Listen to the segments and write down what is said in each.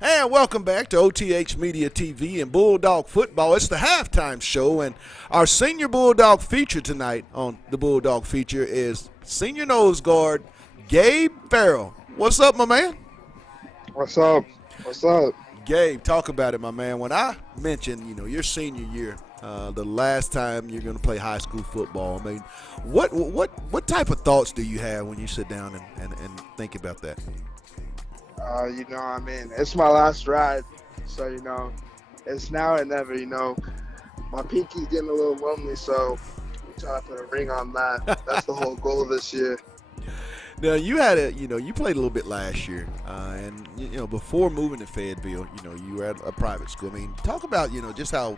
And welcome back to OTH Media TV and Bulldog Football. It's the halftime show, and our senior Bulldog feature tonight on the Bulldog feature is senior nose guard Gabe Farrell. What's up, my man? What's up? What's up? Gabe, talk about it, my man. When I mentioned, your senior year, the last time you're going to play high school football, I mean, what type of thoughts do you have when you sit down and think about that? It's my last ride, so it's now or never. My pinky's getting a little lonely, so I'm trying to put a ring on that. That's the whole goal this year. Now you had you played a little bit last year, and before moving to Fayetteville, you were at a private school. I mean, talk about just how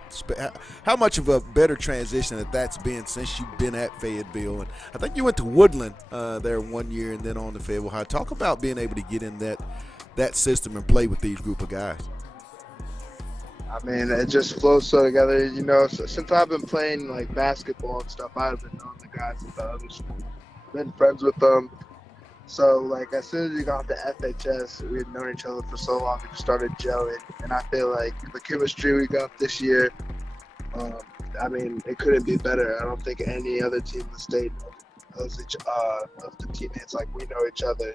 much of a better transition that's been since you've been at Fayetteville, and I think you went to Woodland there 1 year, and then on to Fayetteville High. Talk about being able to get in that system and play with these group of guys. I mean, it just flows so together. Since I've been playing like basketball and stuff, I've been knowing the guys at the other school, been friends with them. So, like, as soon as we got to FHS, we had known each other for so long, we just started gelling. And I feel like the chemistry we got this year, it couldn't be better. I don't think any other team in the state knows of the teammates like we know each other.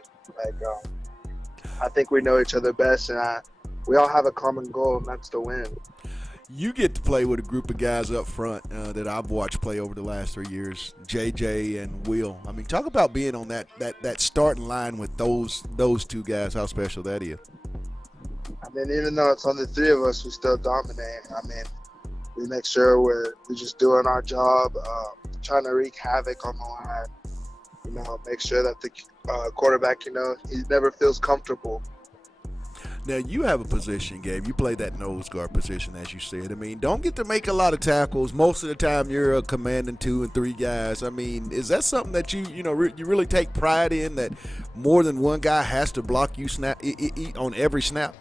I think we know each other best, and we all have a common goal, and that's to win. You get to play with a group of guys up front that I've watched play over the last 3 years, JJ and Will. I mean, talk about being on that starting line with those two guys, how special that is. I mean, even though it's only three of us, we still dominate. I mean, we make sure we're just doing our job, trying to wreak havoc on the line, make sure that the quarterback, he never feels comfortable. Now, you have a position, Gabe. You play that nose guard position, as you said. I mean, don't get to make a lot of tackles. Most of the time, you're commanding 2 and 3 guys. I mean, is that something that you really take pride in, that more than one guy has to block you on every snap?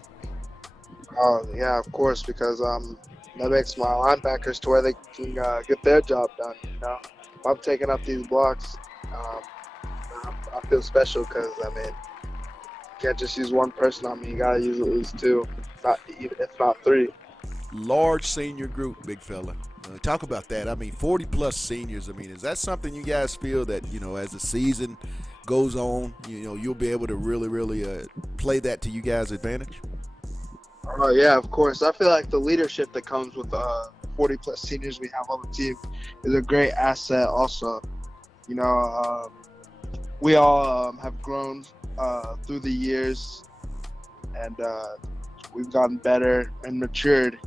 Oh, yeah, of course, because that makes my linebackers to where they can get their job done, If I'm taking up these blocks, I feel special because, can't just use one person on me. You gotta use at least two, if not three. Large senior group, big fella. Talk about that. I mean, 40-plus seniors. I mean, is that something you guys feel that, as the season goes on, you'll be able to really play that to you guys' advantage? Oh, yeah, of course. I feel like the leadership that comes with 40-plus seniors we have on the team is a great asset also. We all have grown through the years, and we've gotten better and matured.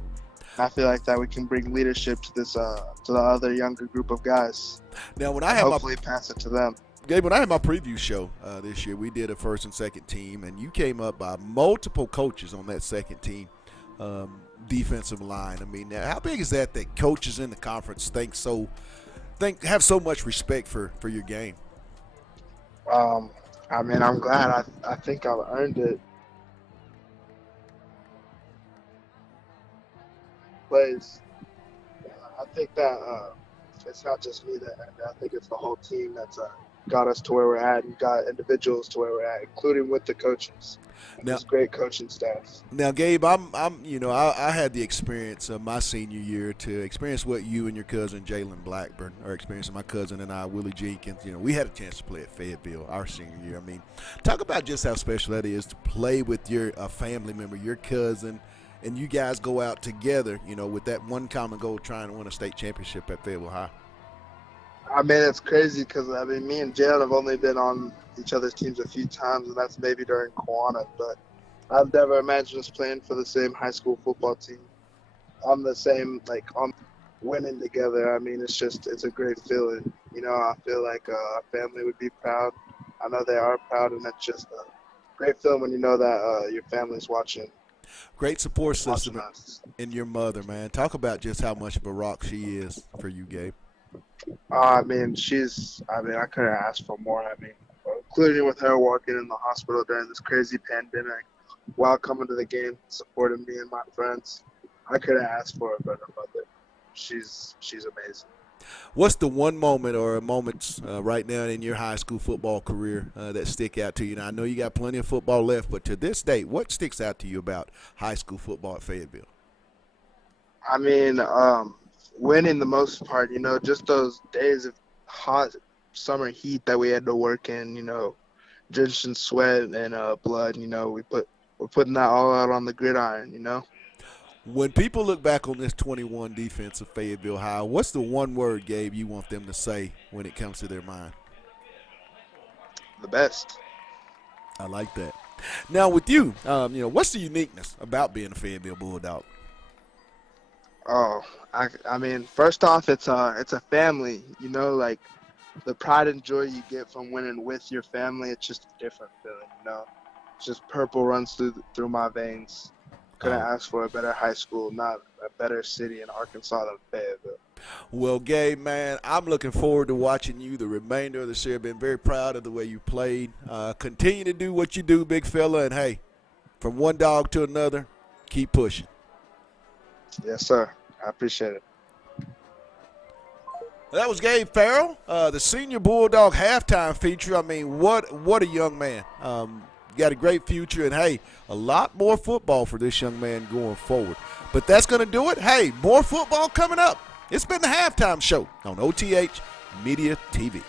I feel like that we can bring leadership to this to the other younger group of guys. Now, when hopefully pass it to them. Gabe, when I had my preview show this year, we did a first and second team, and you came up by multiple coaches on that second team defensive line. I mean, how big is that coaches in the conference have so much respect for your game? I'm glad. I think I've earned it. Plays. I think that it's not just me that earned it. I think it's the whole team that's got us to where we're at, and got individuals to where we're at, including with the coaches. Now, this great coaching staff. Now, Gabe, I had the experience of my senior year to experience what you and your cousin Jalen Blackburn are experiencing. My cousin and I, Willie Jenkins. We had a chance to play at Fayetteville our senior year. I mean, talk about just how special that is to play with your family member, your cousin, and you guys go out together. With that one common goal, trying to win a state championship at Fayetteville High. I mean, it's crazy because, me and Jalen have only been on each other's teams a few times, and that's maybe during Kiwanis, but I've never imagined us playing for the same high school football team on the same, on winning together. I mean, it's a great feeling. I feel like our family would be proud. I know they are proud, and it's just a great feeling when you know that your family's watching. Great support system in your mother, man. Talk about just how much of a rock she is for you, Gabe. I couldn't ask for more. Including with her walking in the hospital during this crazy pandemic while coming to the game, supporting me and my friends. I couldn't ask for a better mother. She's amazing. What's the one moment or moments right now in your high school football career that stick out to you? Now, I know you got plenty of football left, but to this day, what sticks out to you about high school football at Fayetteville? I mean, winning the most part, just those days of hot summer heat that we had to work in, drenching sweat and blood, we're putting that all out on the gridiron. When people look back on this 21 defense of Fayetteville High, what's the one word, Gabe, you want them to say when it comes to their mind? The best. I like that. Now, with you, what's the uniqueness about being a Fayetteville Bulldog? Oh, I mean, first off, it's a family, like the pride and joy you get from winning with your family. It's just a different feeling. It's just purple runs through my veins. Couldn't Oh, ask for a better high school, not a better city in Arkansas than Fayetteville. well, Gabe, man, I'm looking forward to watching you the remainder of the year. Been very proud of the way you played. Continue to do what you do, big fella, and hey, from one dog to another, keep pushing. Yes, sir. I appreciate it. That was Gabe Farrell, the senior Bulldog halftime feature. I mean, what a young man. Got a great future, and hey, a lot more football for this young man going forward. But that's going to do it. Hey, more football coming up. It's been the halftime show on OTH Media TV.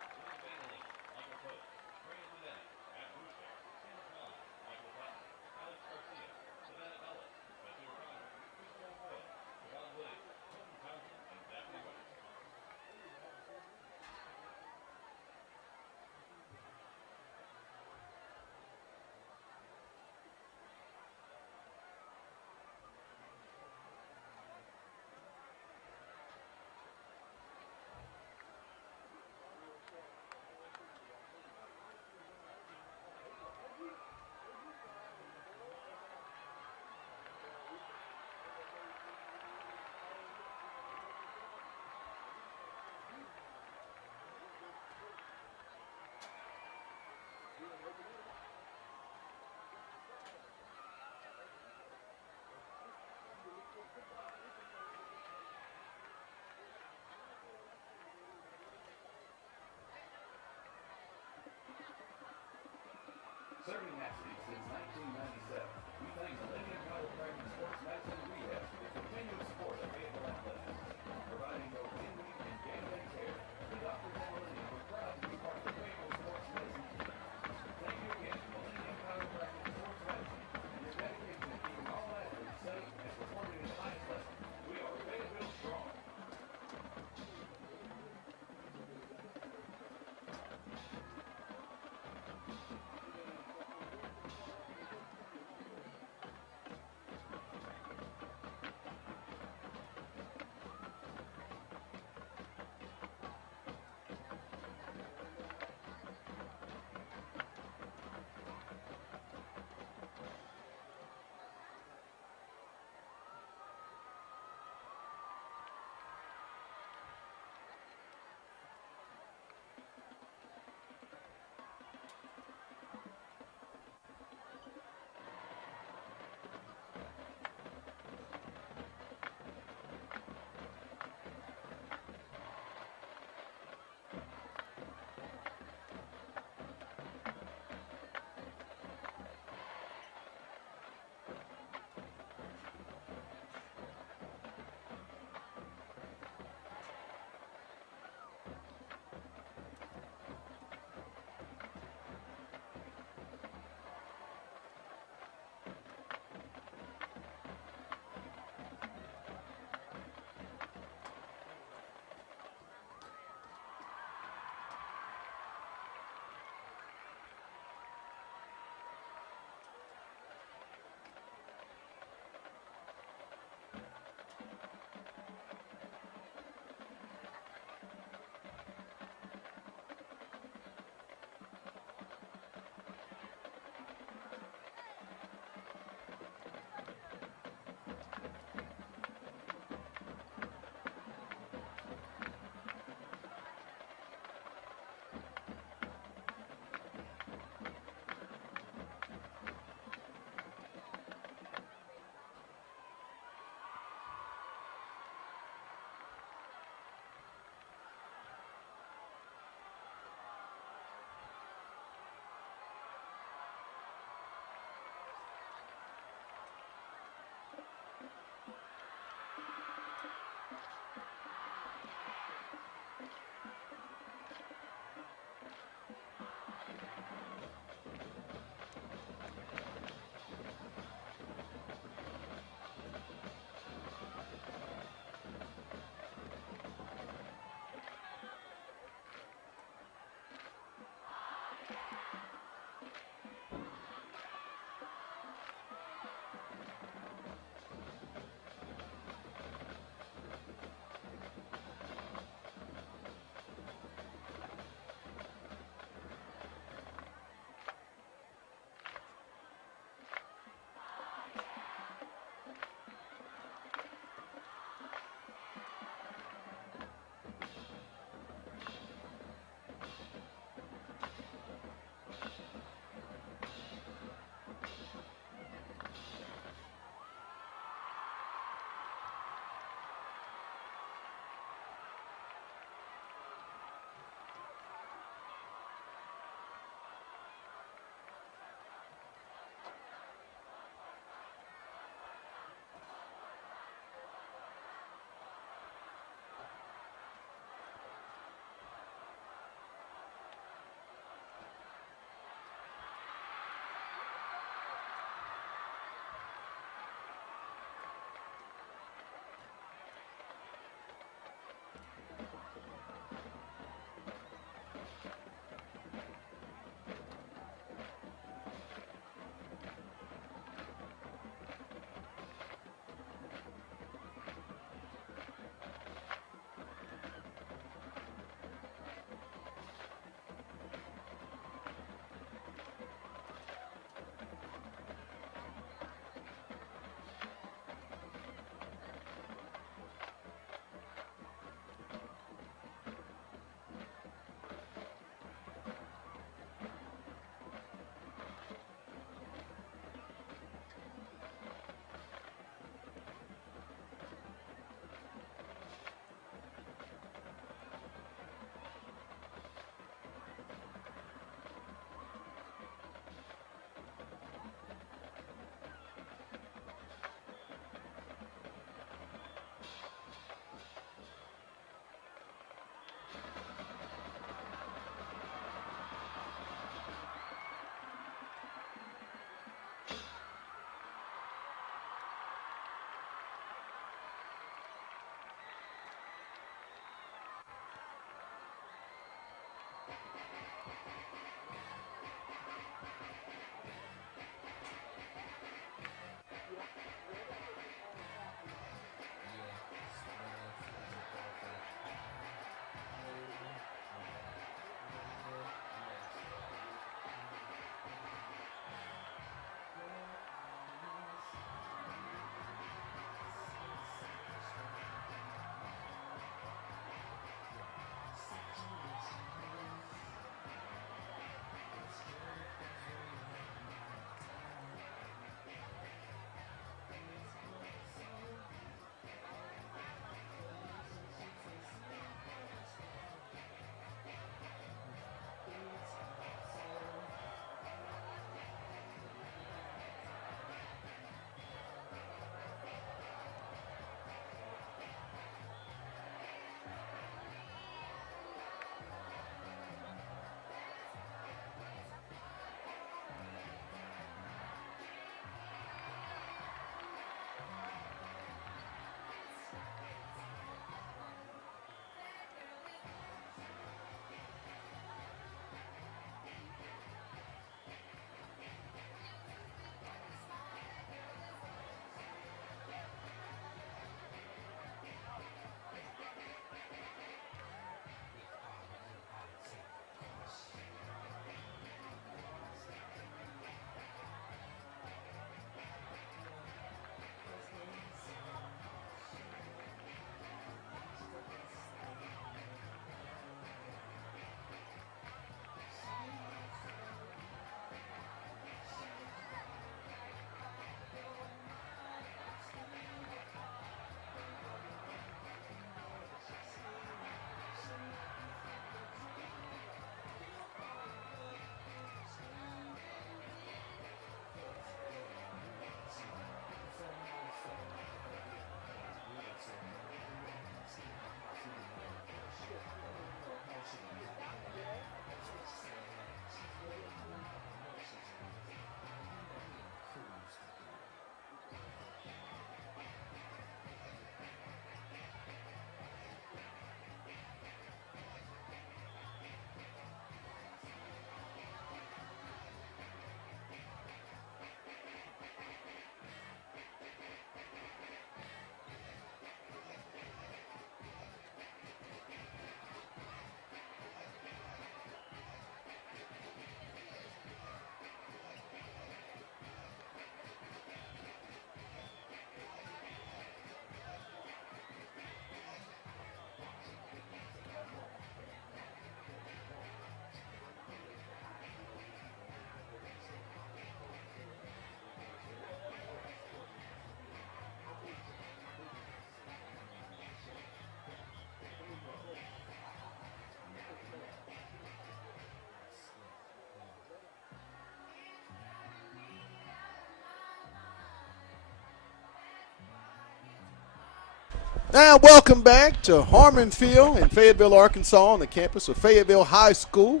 And welcome back to Harmon Field in Fayetteville, Arkansas, on the campus of Fayetteville High School,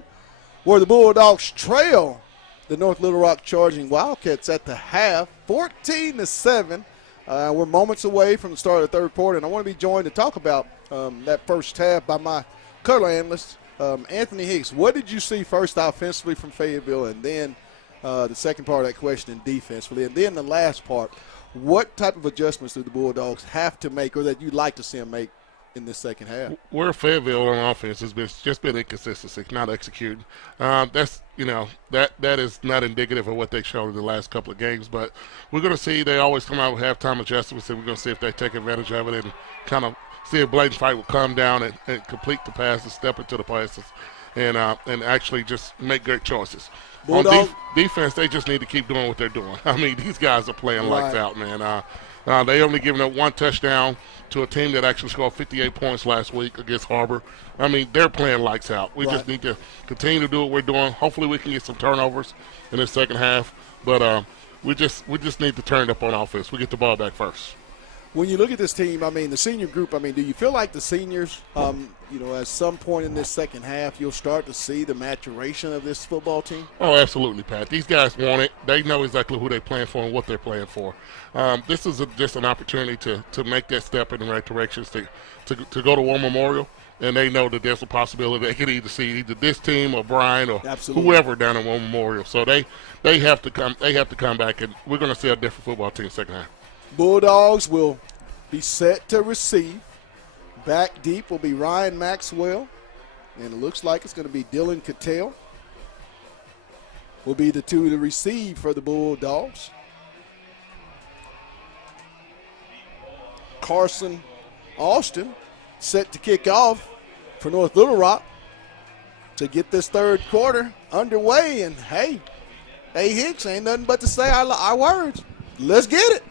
where the Bulldogs trail the North Little Rock Charging Wildcats at the half, 14-7. We're moments away from the start of the third quarter, and I want to be joined to talk about that first half by my color analyst, Anthony Hicks. What did you see first offensively from Fayetteville, and then the second part of that question defensively, and then the last part? What type of adjustments do the Bulldogs have to make, or that you'd like to see them make in this second half? Where Fayetteville on offense has been just been inconsistency, not executing. That's that is not indicative of what they showed in the last couple of games. But we're going to see they always come out with halftime adjustments, and we're going to see if they take advantage of it and kind of see if Bladen Fike will come down and complete the passes, step into the passes, and actually just make great choices. On defense, they just need to keep doing what they're doing. I mean, these guys are playing lights out, man. They only given up one touchdown to a team that actually scored 58 points last week against Harbor. I mean, they're playing lights out. We just need to continue to do what we're doing. Hopefully we can get some turnovers in the second half. But we just need to turn it up on offense. We get the ball back first. When you look at this team, I mean, the senior group, I mean, do you feel like the seniors, at some point in this second half, you'll start to see the maturation of this football team? Oh, absolutely, Pat. These guys want it. They know exactly who they're playing for and what they're playing for. This is just an opportunity to make that step in the right directions, to go to War Memorial, and they know that there's a possibility they could either see either this team or Brian or whoever down at War Memorial. So they have to come back, and we're going to see a different football team second half. Bulldogs will be set to receive. Back deep will be Ryan Maxwell, and it looks like it's going to be Dylan Cattell will be the two to receive for the Bulldogs. Carson Austin set to kick off for North Little Rock to get this third quarter underway. And, hey, Hicks, ain't nothing but to say our words. Let's get it.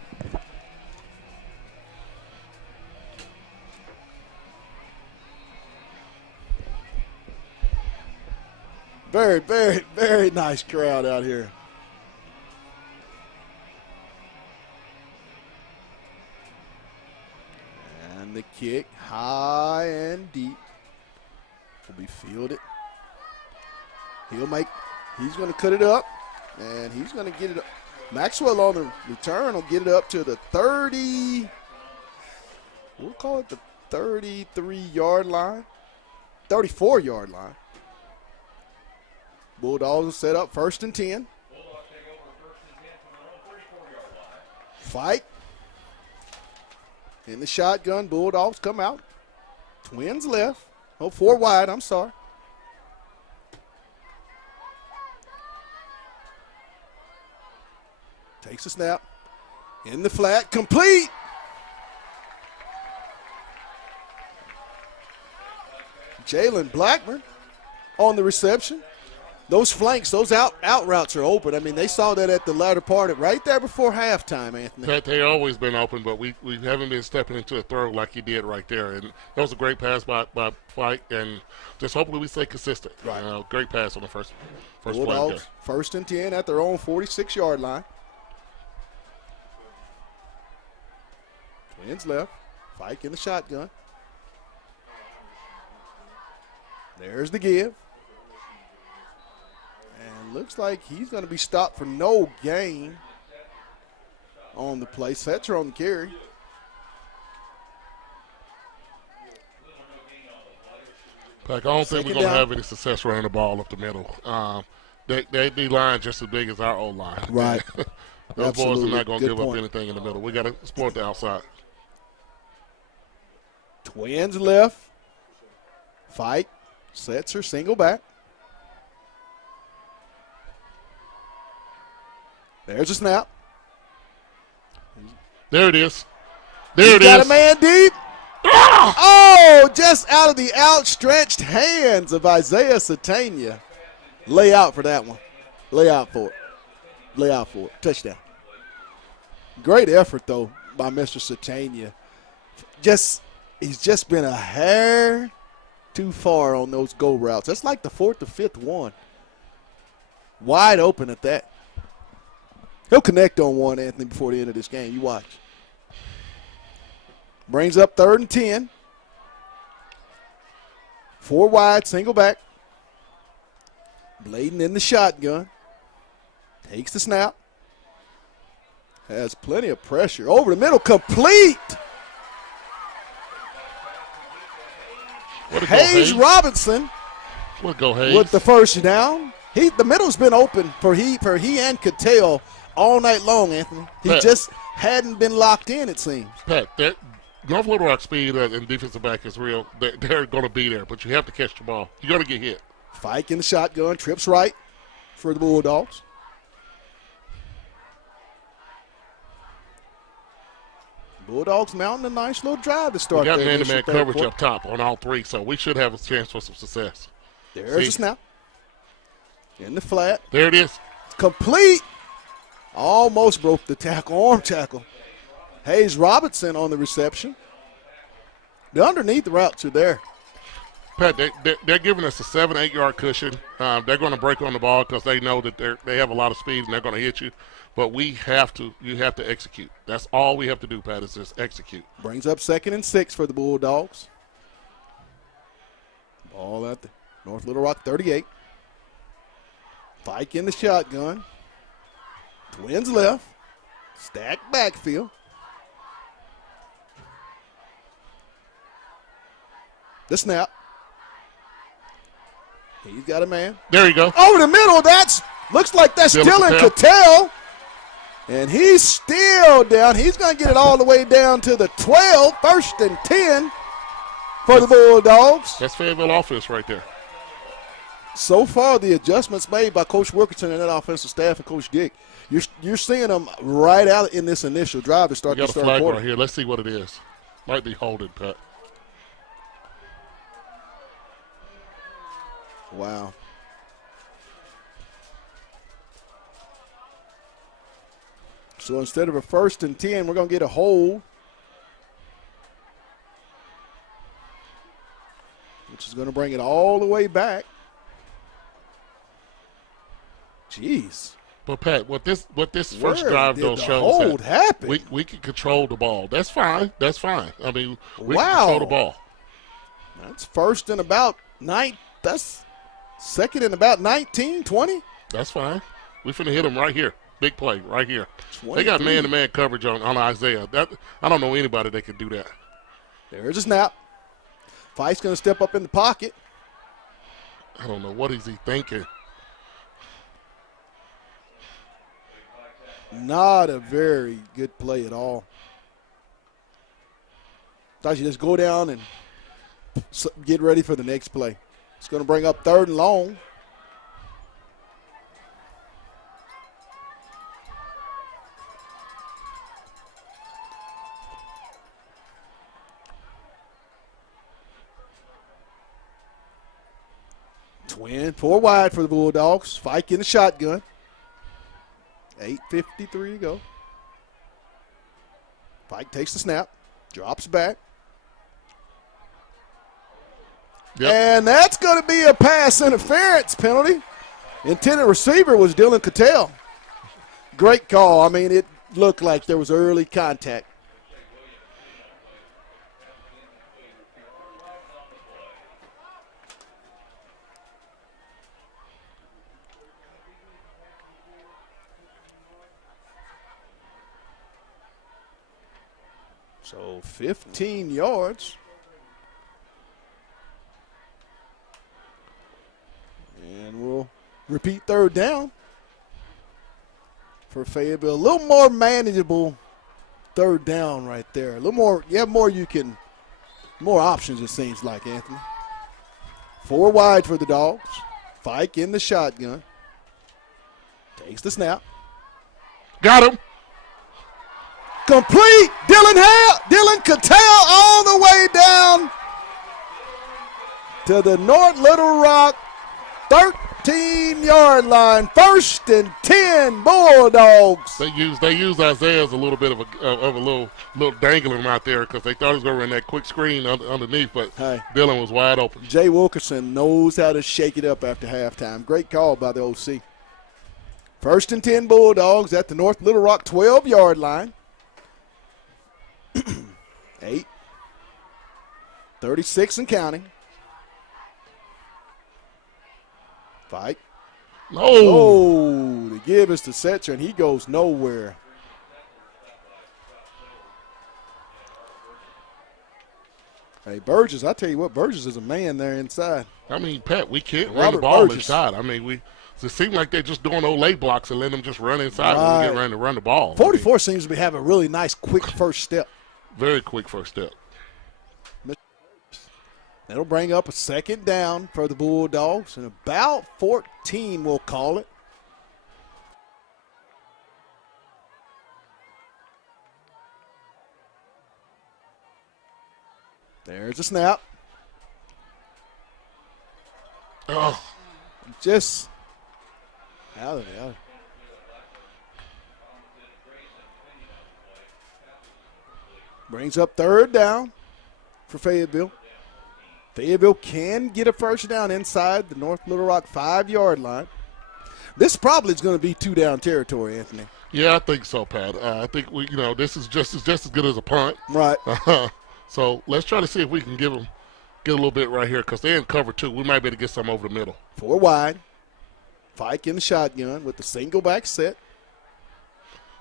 Very, very, very nice crowd out here. And the kick, high and deep, will be fielded. He's going to cut it up, and he's going to get it up. Maxwell on the return will get it up to the 30, we'll call it the 33-yard line, 34-yard line. Bulldogs will set up 1st and 10. Fight. In the shotgun, Bulldogs come out. Twins left. Oh, 4 wide, I'm sorry. Takes a snap. In the flat, complete. Jalen Blackburn on the reception. Those flanks, those out routes are open. I mean, they saw that at the latter part, right there before halftime, Anthony. They've always been open, but we haven't been stepping into a throw like he did right there. And that was a great pass by Fike, and just hopefully we stay consistent. Right. Great pass on the first Bulldogs, play. 1st and 10 at their own 46-yard line. Twins left. Fike in the shotgun. There's the give. And looks like he's going to be stopped for no gain on the play. Setzer on the carry. Like, I don't think we're going to have any success running the ball up the middle. They D-line just as big as our O-line. Right. Those boys are not going to give point. up anything in the middle. We got to support the outside. Twins left. Fight. Setzer, single back. There's a snap. There it is. There it got is. A man deep. Oh, just out of the outstretched hands of Isaiah Satania. Lay out for that one. Lay out for it. Lay out for it. Touchdown. Great effort, though, by Mr. Satania. He's just been a hair too far on those go routes. That's like the 4th or 5th one. Wide open at that. He'll connect on one, Anthony, before the end of this game. You watch. Brings up 3rd and 10. 4 wide, single back. Bladen in the shotgun. Takes the snap. Has plenty of pressure. Over the middle, complete. Hayes Robinson with the first down. The middle's been open for he and Cattell all night long, Anthony. He just hadn't been locked in, it seems. Pat, North Little Rock speed and defensive back is real. They're going to be there, but you have to catch the ball. You're going to get hit. Fike in the shotgun, trips right for the Bulldogs. Bulldogs mounting a nice little drive to start. We got man-to-man coverage up top on all 3, so we should have a chance for some success. There's a snap. In the flat. There it is. Complete. Almost broke the tackle, arm tackle. Hayes Robinson on the reception. The underneath routes are there. Pat, they're giving us a 7-8 yard cushion. They're going to break on the ball because they know that they have a lot of speed and they're going to hit you. But you have to execute. That's all we have to do, Pat, is just execute. Brings up 2nd and 6 for the Bulldogs. Ball at the North Little Rock 38. Fike in the shotgun. Twins left. Stack backfield. The snap. He's got a man. There you go. Over the middle. Looks like that's Dylan Cattell. And he's still down. He's going to get it all the way down to the 12. 1st and 10 for the Bulldogs. That's Fayetteville offense right there. So far, the adjustments made by Coach Wilkinson and that offensive staff and Coach Dick, you're seeing them right out in this initial drive to start the third quarter. We got a flag right here. Let's see what it is. Might be holding, Pat. Wow. So instead of a 1st and 10, we're going to get a hold, which is going to bring it all the way back. Jeez. But Pat, what this first drive though shows that we can control the ball. That's fine. I mean, we can control the ball. That's 1st and about 9. That's 2nd and about 19, 20. That's fine. We finna hit them right here. Big play right here. 23. They got man-to-man coverage on Isaiah. I don't know anybody that can do that. There's a snap. Fike's going to step up in the pocket. I don't know. What is he thinking? Not a very good play at all. Thought you just go down and get ready for the next play. It's going to bring up 3rd and long. Twin, 4 wide for the Bulldogs. Fike in the shotgun. 8:53 to go. Fike takes the snap, drops back. Yep. And that's going to be a pass interference penalty. Intended receiver was Dylan Cattell. Great call. I mean, it looked like there was early contact. So 15 yards. And we'll repeat 3rd down for Fayetteville. A little more manageable 3rd down right there. A little more, more options it seems like, Anthony. 4 wide for the Dogs. Fike in the shotgun. Takes the snap. Got him. Complete. Dylan Cattell all the way down to the North Little Rock 13-yard line. 1st and 10 Bulldogs. They use Isaiah as a little bit of a little dangling out there because they thought he was going to run that quick screen underneath, but Dylan was wide open. Jay Wilkerson knows how to shake it up after halftime. Great call by the OC. 1st and 10 Bulldogs at the North Little Rock 12-yard line. 36 and counting. Fight. No. Oh, the give is to Setzer, and he goes nowhere. Hey, Burgess, I tell you what, Burgess is a man there inside. I mean, Pat, we can't run the Robert ball Burgess. inside. I mean, it seems like they're just doing Olay blocks and letting them just run inside when we get ready to run the ball. 44 seems to be having a really nice, quick first step. Very quick first step. That'll bring up a second down for the Bulldogs, and about 14 we'll call it. There's a snap. Oh, Just out of it. Brings up third down for Fayetteville. Fayetteville can get a first down inside the North Little Rock 5-yard line. This probably is going to be 2-down territory, Anthony. yeah, I think so, Pat. I think this is just as good as a punt. Right. So let's try to see if we can get a little bit right here because they're in cover 2. We might be able to get some over the middle. 4 wide. Fike in the shotgun with the single back set.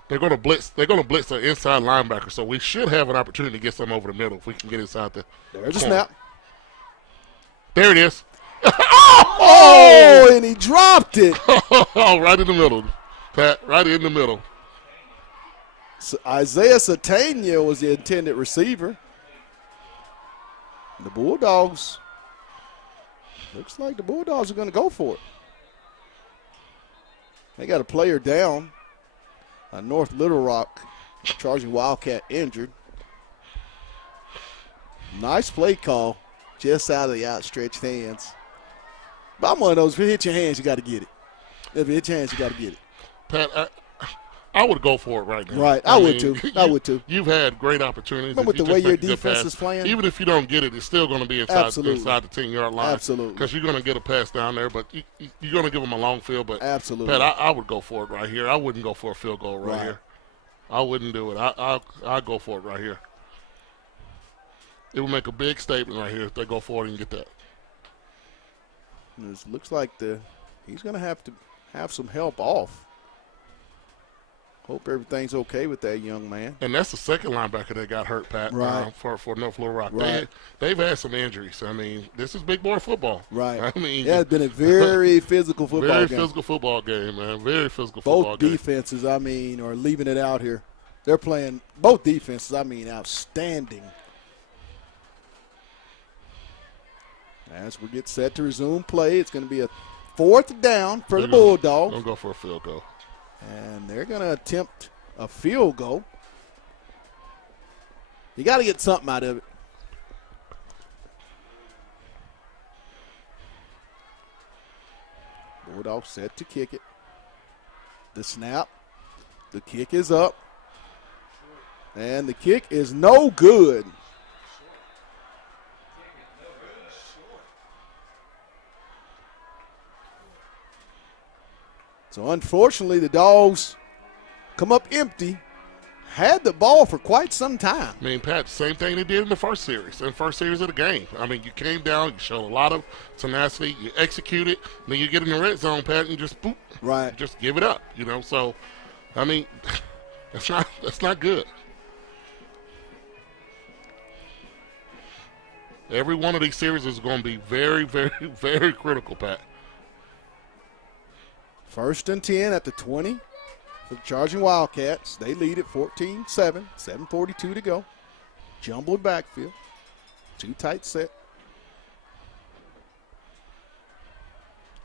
They're going to blitz. They're going to blitz the inside linebacker, so we should have an opportunity to get some over the middle if we can get inside the. There's a corner. snap. There it is. Oh, and he dropped it. Right in the middle, Pat. Right in the middle. So Isaiah Satania was the intended receiver. The Bulldogs, looks like the Bulldogs are going to go for it. They got a player down. North Little Rock charging Wildcat injured. Nice play call, just out of the outstretched hands. But I'm one of those, if it hits your hands, you got to get it. If it hits your hands, you got to get it. Pat, I would go for it right now. Right, I would too. I would too. You've had great opportunities. But with If you the way just your make a good defense pass, is playing. even if you don't get it, it's still going to be inside the Absolutely. 10-yard line. Absolutely. Because you're going to get a pass down there, but you're going to give them a long field. But Absolutely. Pat, I would go for it right here. I wouldn't go for a field goal right here. I wouldn't do it. I'll go for it right here. It would make a big statement right here if they go for it and get that. It looks like he's going to have some help off. Hope everything's okay with that young man. And that's the second linebacker that got hurt, Pat, Right. for North Little Rock. Right. They've had some injuries. I mean, this is big boy football. Right. I mean, Yeah, it's been a very physical football very game. physical football game, man. Very physical football Both game. defenses, are leaving it out here. They're playing both defenses, outstanding. As we get set to resume play, it's going to be a 4th down for the Bulldogs. Don't go for a field goal. And they're going to attempt a field goal. You got to get something out of it. Bulldogs set to kick it. The snap. The kick is up. And the kick is no good. So unfortunately, the Dogs come up empty. Had the ball for quite some time. I mean, Pat, same thing they did in the first series of the game. I mean, you came down, you showed a lot of tenacity, you executed, then you get in the red zone, Pat, and just boop, Right. just give it up, So, I mean, that's not good. Every one of these series is going to be very, very, very critical, Pat. 1st and 10 at the 20 for the Charging Wildcats. They lead at 14-7, 7:42 to go. Jumbled backfield. Too tight set.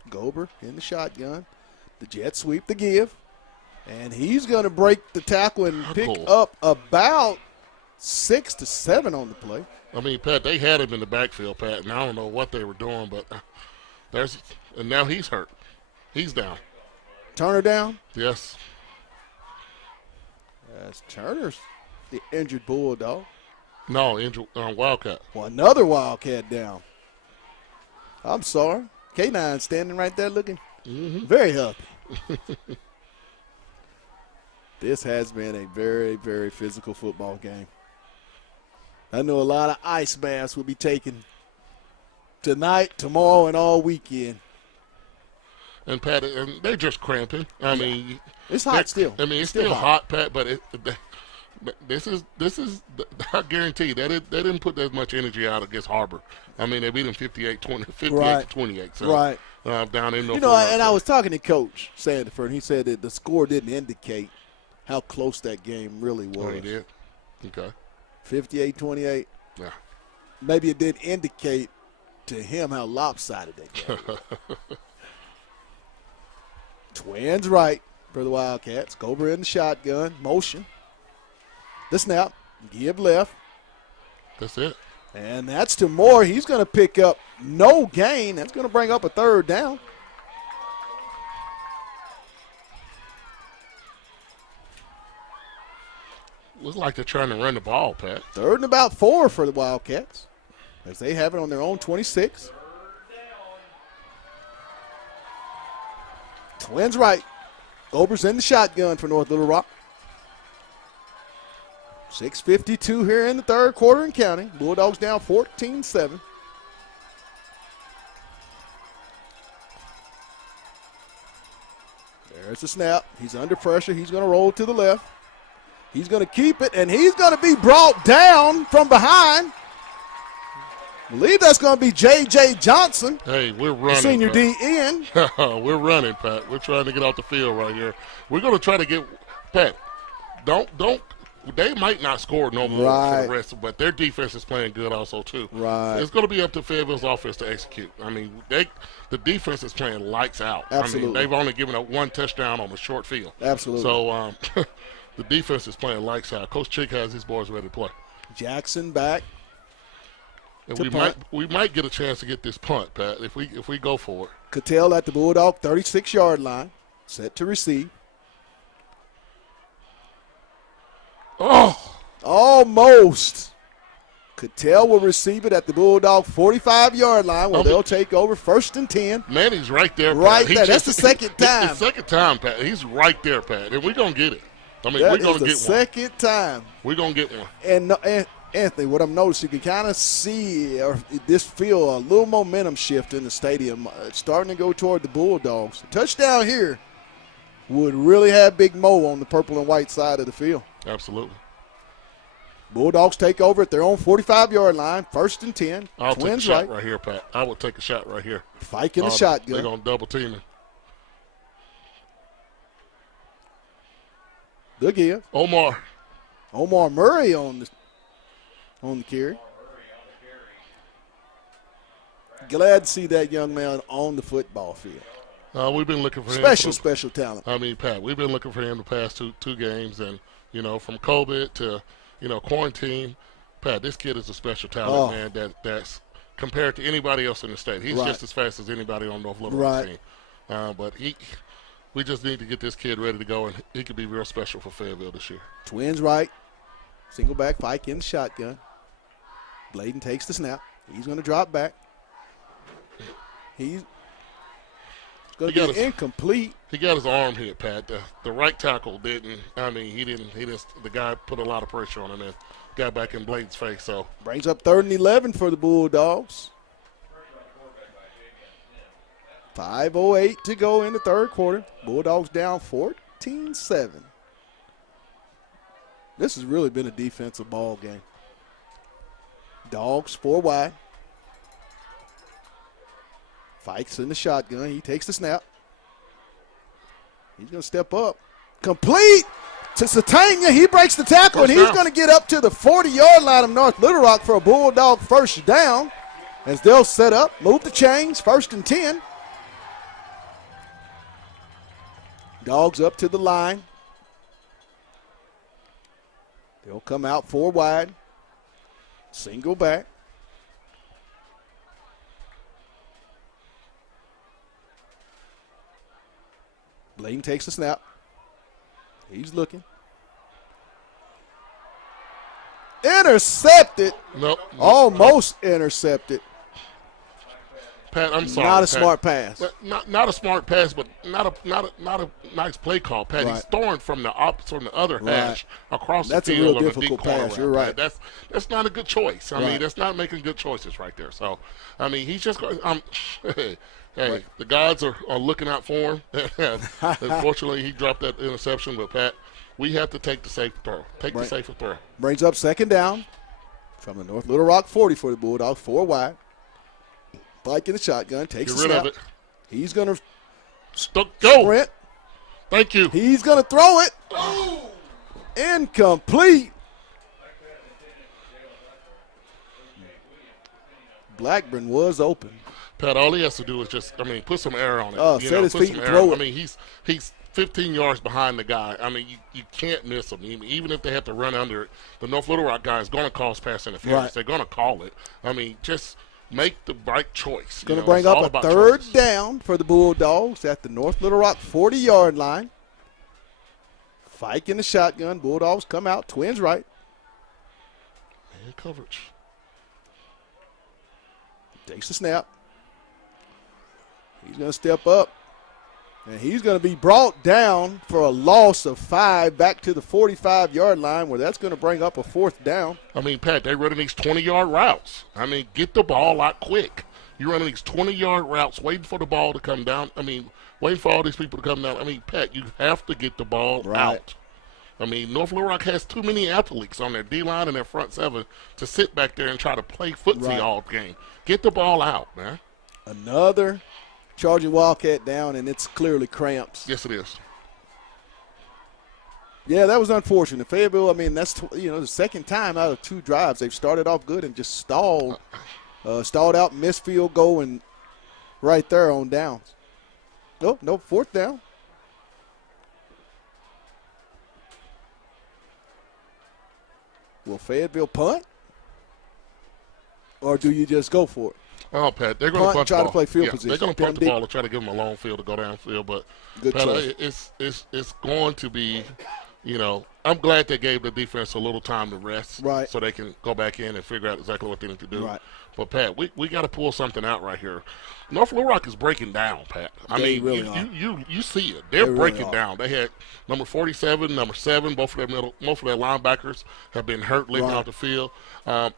Gober in the shotgun. The jet sweep, the give. And he's going to break the tackle and pick up about 6 to 7 on the play. I mean, Pat, they had him in the backfield, Pat, and I don't know what they were doing, but and now he's hurt. He's down. Turner down. Yes. As Turner's the injured Bulldog. No, injured Wildcat. Well, another Wildcat down. I'm sorry. K9 standing right there looking very healthy. This has been a very, very physical football game. I know a lot of ice baths will be taken tonight, tomorrow, and all weekend. And Pat, and they're just cramping. I mean, It's hot still. I mean, it's still hot, Pat. But this is I guarantee you they didn't put that much energy out against Harbor. I mean, they beat them 58-28. So, Right. Down in You know, and I was talking to Coach Sandiford, and he said that the score didn't indicate how close that game really was. Oh, he did? Okay. 58-28. Yeah. Maybe it did indicate to him how lopsided that game was. Twins right for the Wildcats. Cobra in the shotgun. Motion. The snap. Give left. That's it. And that's to Moore. He's going to pick up no gain. That's going to bring up a third down. Looks like they're trying to run the ball, Pat. Third and about 4 for the Wildcats as they have it on their own 26. Twins right. Gober's in the shotgun for North Little Rock. 6:52 here in the third quarter and counting. Bulldogs down 14-7. There's the snap. He's under pressure. He's going to roll to the left. He's going to keep it, and he's going to be brought down from behind. I believe that's going to be J.J. Johnson, Hey, we're running. senior Pat. DN. We're running, Pat. We're trying to get off the field right here. We're going to try to get Pat. Don't. They might not score no more for Right. the rest, but their defense is playing good also too. Right. It's going to be up to Fayetteville's offense to execute. I mean, the defense is playing lights out. Absolutely. I mean, they've only given up one touchdown on a short field. Absolutely. So the defense is playing lights out. Coach Chick has his boys ready to play. Jackson back. And To punt. we might get a chance to get this punt, Pat, if we go for it. Cattell at the Bulldog 36-yard line. Set to receive. Oh, Almost. Cattell will receive it at the Bulldog 45-yard line where they'll take over 1st and 10. Manny's right there, Pat. Right He there. That's the second It's time. the second time, Pat. He's right there, Pat. And we're going to get it. I mean, That we're is going to the get one. second time. We're going to get one. And Anthony, what I'm noticing, you can kind of see or this feel a little momentum shift in the stadium. It's starting to go toward the Bulldogs. A touchdown here would really have Big Mo on the purple and white side of the field. Absolutely. Bulldogs take over at their own 45-yard line, 1st and 10. I'll take a Twins shot right here, Pat. I will take a shot right here. Fike in the They're shotgun. going to double team him. The give. Omar. Murray on the carry. Glad to see that young man on the football field. We've been looking for him. Special talent. I mean, Pat, we've been looking for him the past two games. And, from COVID to, quarantine, Pat, this kid is a special talent, man, that's compared to anybody else in the state. He's just as fast as anybody on North Little Rock team. But we just need to get this kid ready to go, and he could be real special for Fayetteville this year. Twins right. Single back, Fike in the shotgun. Bladen takes the snap. He's going to drop back. He's going to be incomplete. He got his arm hit, Pat. The right tackle didn't. I mean, he didn't. The guy put a lot of pressure on him and got back in Bladen's face. So brings up 3rd and 11 for the Bulldogs. 5:08 to go in the third quarter. Bulldogs down 14-7. This has really been a defensive ball game. Dogs 4 wide. Fike's in the shotgun. He takes the snap. He's going to step up. Complete to Satania. He breaks the tackle, and he's going to get up to the 40-yard line of North Little Rock for a Bulldog first down as they'll set up, move the chains, 1st and 10. Dogs up to the line. They'll come out 4 wide. Single back. Blaine takes the snap. He's looking. Intercepted. Nope. Almost intercepted. Pat, I'm sorry. Not a Pat. smart pass. But not a smart pass, but not a nice play call, Pat. Right. He's throwing from the other hash across That's the a field real on a deep difficult corner pass. route, You're right. Pat. That's not a good choice. I Right. mean, that's not making good choices right there. So, I mean, he's just hey, Right. the gods are looking out for him. Unfortunately, he dropped that interception, but Pat, we have to take the safe throw. Take the Right. safer throw. Brings up second down from the North Little Rock 40 for the Bulldogs, 4 wide. Pike in the shotgun, takes Get the rid snap. of it. He's going to Go. sprint. Thank you. He's going to throw it. Incomplete. Blackburn was open. Pat, all he has to do is just, put some air on it. Set his put feet some and air throw on it. He's 15 yards behind the guy. I mean, you can't miss him. Even if they have to run under it, the North Little Rock guy is going to cause pass interference. Right. They're going to call it. Just make the right choice. Going to bring it's all up a about third choices. down for the Bulldogs at the North Little Rock 40-yard line. Fike in the shotgun. Bulldogs come out. Twins right. Man coverage. Takes the snap. He's going to step up. And he's going to be brought down for a loss of 5 back to the 45-yard line, where that's going to bring up a fourth down. Pat, they're running these 20-yard routes. Get the ball out quick. You're running these 20-yard routes, waiting for the ball to come down. Waiting for all these people to come down. Pat, you have to get the ball out. North Little Rock has too many athletes on their D-line and their front seven to sit back there and try to play footsie all game. Get the ball out, man. Another charging Wildcat down, and it's clearly cramps. Yes, it is. Yeah, that was unfortunate. Fayetteville, that's the second time out of 2 drives they've started off good and just stalled out, missed field goal, and right there on downs. No, fourth down. Will Fayetteville punt? Or do you just go for it? Oh, Pat, they're going to punt try the to ball. play field position. They're going to punt the Deep. ball and try to give them a long field to go downfield. But, Good Pat, choice. it's going to be, I'm glad they gave the defense a little time to rest, Right. so they can go back in and figure out exactly what they need to do. Right. But, Pat, we got to pull something out right here. North Little Rock is breaking down, Pat. They really are. You see it. They're really breaking are. down. They had number 47, number 7, both of their linebackers have been hurt leaving Right. out the field.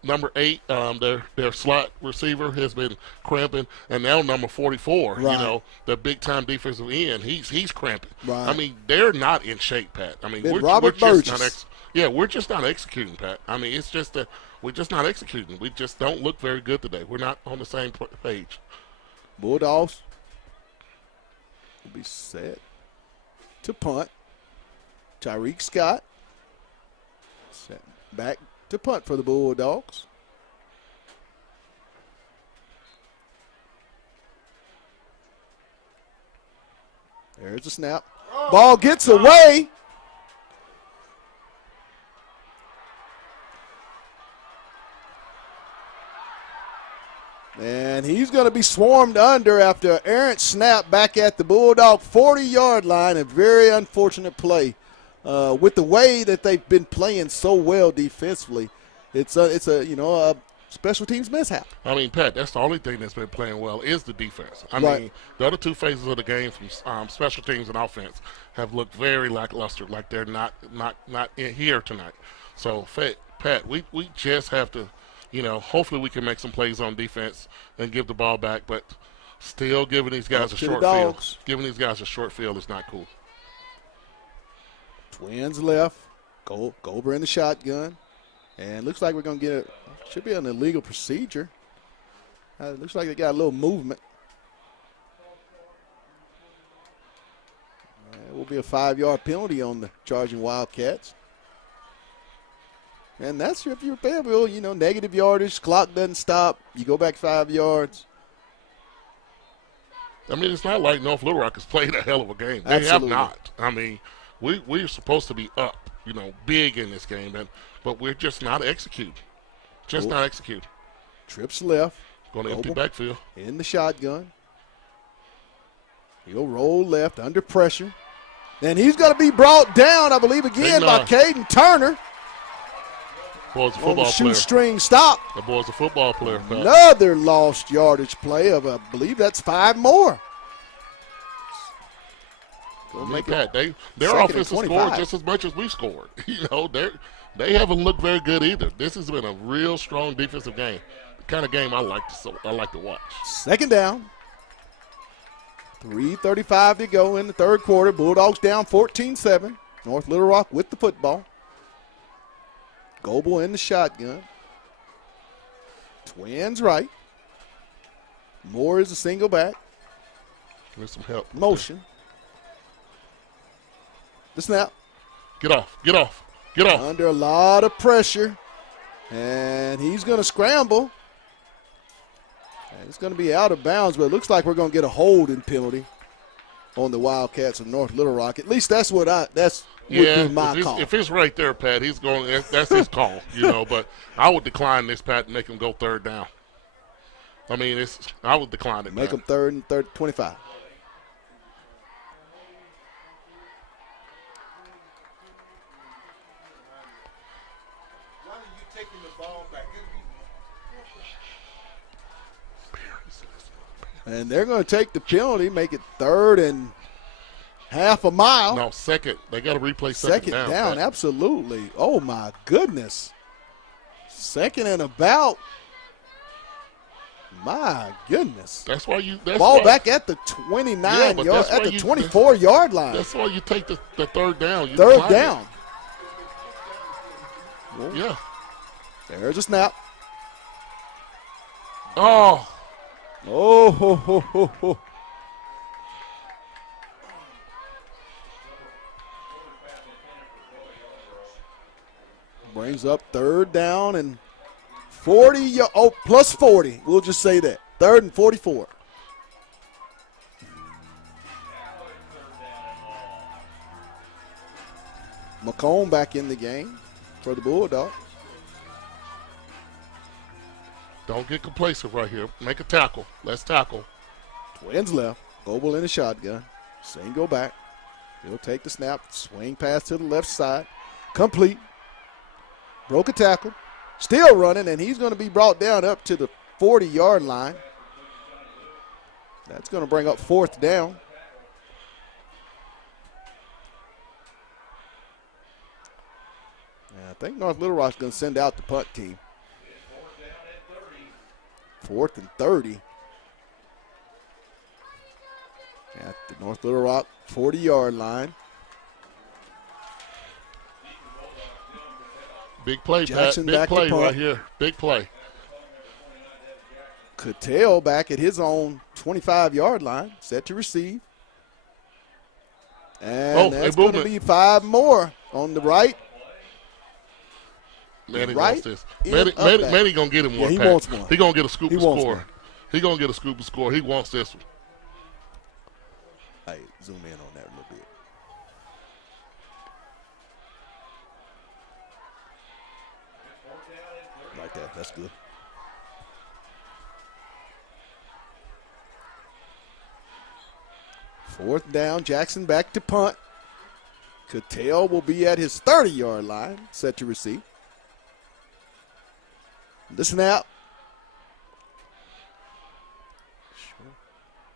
Number 8, their slot receiver has been cramping, and now number 44, Right. the big time defensive end, he's cramping. Right. They're not in shape, Pat. we're Robert just Burgess. we're just not executing, Pat. It's just that we're just not executing. We just don't look very good today. We're not on the same page. Bulldogs will be set to punt. Tyreek Scott set back to punt for the Bulldogs. There's the snap. Ball gets away. And he's going to be swarmed under after an errant snap back at the Bulldog 40-yard line. A very unfortunate play. With the way that they've been playing so well defensively, it's a special teams mishap. Pat, that's the only thing that's been playing well is the defense. Right. The other 2 phases of the game from special teams and offense have looked very lackluster, like they're not in here tonight. So, Pat, we just have to, hopefully we can make some plays on defense and give the ball back, but still giving these guys a short field. Giving these guys a short field is not cool. Twins left. Goldberg in the shotgun. And looks like we're going to get should be an illegal procedure. It looks like they got a little movement. It will be a 5-yard penalty on the charging Wildcats. And that's if you're Fayetteville, negative yardage, clock doesn't stop. You go back 5 yards. It's not like North Little Rock has played a hell of a game. They Absolutely. have not. We're supposed to be up, big in this game, but we're just not executing. Not executing. Trips left. Going to empty backfield. In the shotgun. He'll roll left under pressure. And he's going to be brought down, I believe, again by Caden Turner. boy's a on the football player. shoestring stop. The boy's a football player, Pat. Another lost yardage play of, I believe that's 5 more. Pat, their second and offense has 25. scored just as much as we scored. They haven't looked very good either. This has been a real strong defensive game. The kind of game I like to watch. Second down. 3:35 to go in the third quarter. Bulldogs down 14-7. North Little Rock with the football. Goebel in the shotgun. Twins right. Moore is a single back. Need some help. Motion. The snap. Get off. Get off. Get off. Under a lot of pressure. And he's going to scramble. And it's going to be out of bounds, but it looks like we're going to get a holding penalty on the Wildcats of North Little Rock. At least that's what would be my call. If it's right there, Pat, he's going. That's his call, But I would decline this, Pat, and make him go third down. I mean, I would decline it. Make them third and 25. And they're going to take the penalty, make it third and half a mile. No, second. They got to replay Second down, absolutely. Oh, my goodness. Second and about. My goodness. That's why you. Ball back at the 29 yard, at the 24-yard line. That's why you take the third down. Third down. Yeah. There's a snap. Oh. Oh, ho, ho, ho, ho. Brings up third down and 40. Plus 40. We'll just say that. Third and 44. McComb back in the game for the Bulldogs. Don't get complacent right here. Make a tackle. Let's tackle. Twins left. Goebel in the shotgun. Single back. He'll take the snap. Swing pass to the left side. Complete. Broke a tackle. Still running, and he's going to be brought down up to the 40-yard line. That's going to bring up fourth down. I think North Little Rock's going to send out the punt team. 4th and 30. At the North Little Rock 40-yard line. Big play, Jackson Pat. Big back play to punt. right here. Big play. Cattell back at his own 25-yard line, set to receive. And that's going to be 5 more on the right. Manny right wants this. Manny going to get him one, he Pat. wants one. He going to get a scoop and wants score. one. He going to get a scoop and score. He wants this one. Hey, zoom in on that a little bit. Like that. That's good. Fourth down. Jackson back to punt. Cattell will be at his 30-yard line, set to receive. The snap.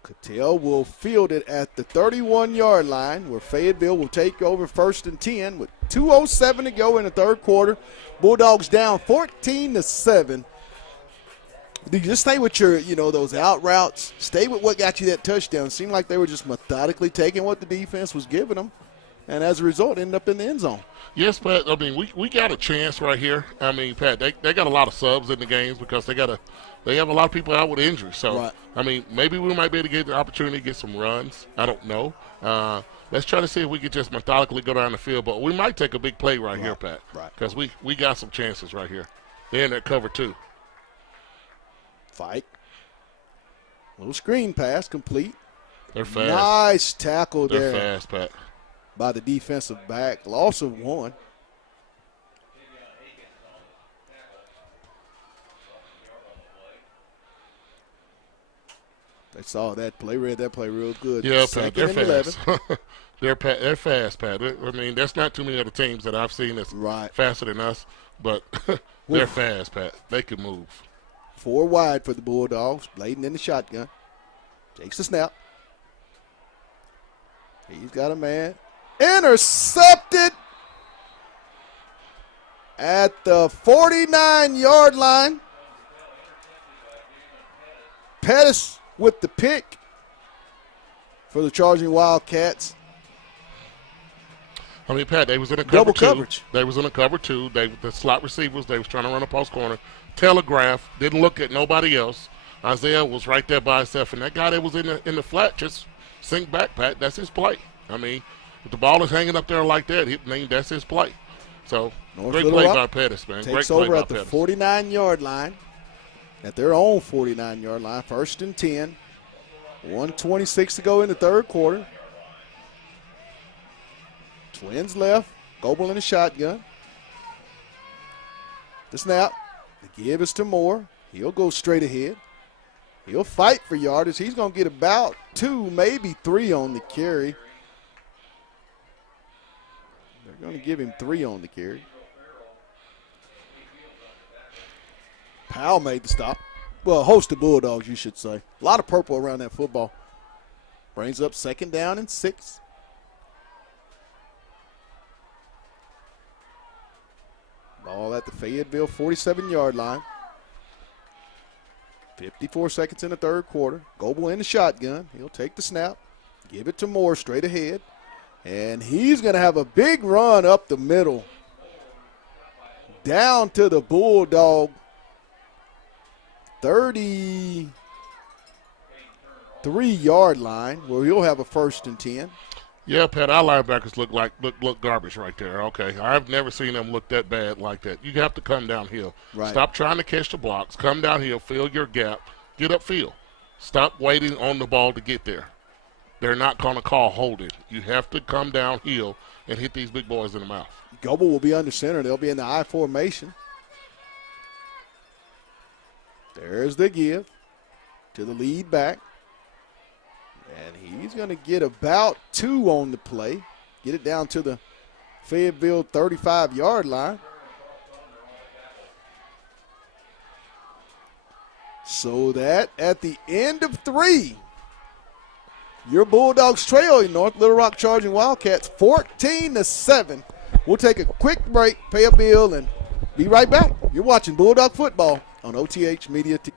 Cattell will field it at the 31-yard line, where Fayetteville will take over 1st and 10 with 2:07 to go in the third quarter. Bulldogs down 14-7. You just stay with your, those out routes. Stay with what got you that touchdown. It seemed like they were just methodically taking what the defense was giving them, and as a result, ended up in the end zone. Yes, Pat. I mean, we got a chance right here. I mean, Pat, they got a lot of subs in the games because they have a lot of people out with injuries. So, right. I mean, maybe we might be able to get the opportunity to get some runs. I don't know. Let's try to see if we could just methodically go down the field. But we might take a big play right here, Pat. Right. Because we got some chances right here. They're in that cover, too. Fight. Little screen pass complete. They're fast. Nice tackle They're there fast, Pat. by the defensive back. Loss of 1. They saw that play, read that play real good. Yeah, Pat, they're 2nd and fast. They're fast, Pat. I mean, there's not too many other teams that I've seen that's faster than us, but they're fast, Pat. They can move. 4 wide for the Bulldogs. Bladen in the shotgun. Takes the snap. He's got a man. Intercepted at the 49-yard line. Pettis with the pick for the Charging Wildcats. I mean, Pat, they was in a Double coverage. They was in a cover 2. The slot receivers, they was trying to run a post corner. Telegraph, didn't look at nobody else. Isaiah was right there by himself, and that guy that was in the flat just sink back, Pat. That's his play. I mean, if the ball is hanging up there like that, that's his play. So, great play by Pettis, man. Takes over at the 49-yard line, at their own 49-yard line, 1st and 10. 1:26 to go in the third quarter. Twins left. Goebel in the shotgun. The snap. The give is to Moore. He'll go straight ahead. He'll fight for yardage. He's going to get about 2, maybe 3 on the carry. They're going to give him 3 on the carry. Powell made the stop. Well, a host of Bulldogs, you should say. A lot of purple around that football. Brings up 2nd down and 6. Ball at the Fayetteville 47-yard line. 54 seconds in the third quarter. Goebel in the shotgun. He'll take the snap. Give it to Moore straight ahead. And he's going to have a big run up the middle. Down to the Bulldog 33-yard line where he'll have a 1st and 10. Yeah, Pat, our linebackers look garbage right there. Okay, I've never seen them look that bad like that. You have to come downhill. Right. Stop trying to catch the blocks. Come downhill, fill your gap, get upfield. Stop waiting on the ball to get there. They're not going to call holding. You have to come downhill and hit these big boys in the mouth. Goebel will be under center. They'll be in the I formation. There's the give to the lead back. And he's going to get about 2 on the play. Get it down to the Fayetteville 35-yard line. So that at the end of 3, your Bulldogs trail in North Little Rock Charging Wildcats 14-7. We'll take a quick break, pay a bill, and be right back. You're watching Bulldog football on OTH Media TV.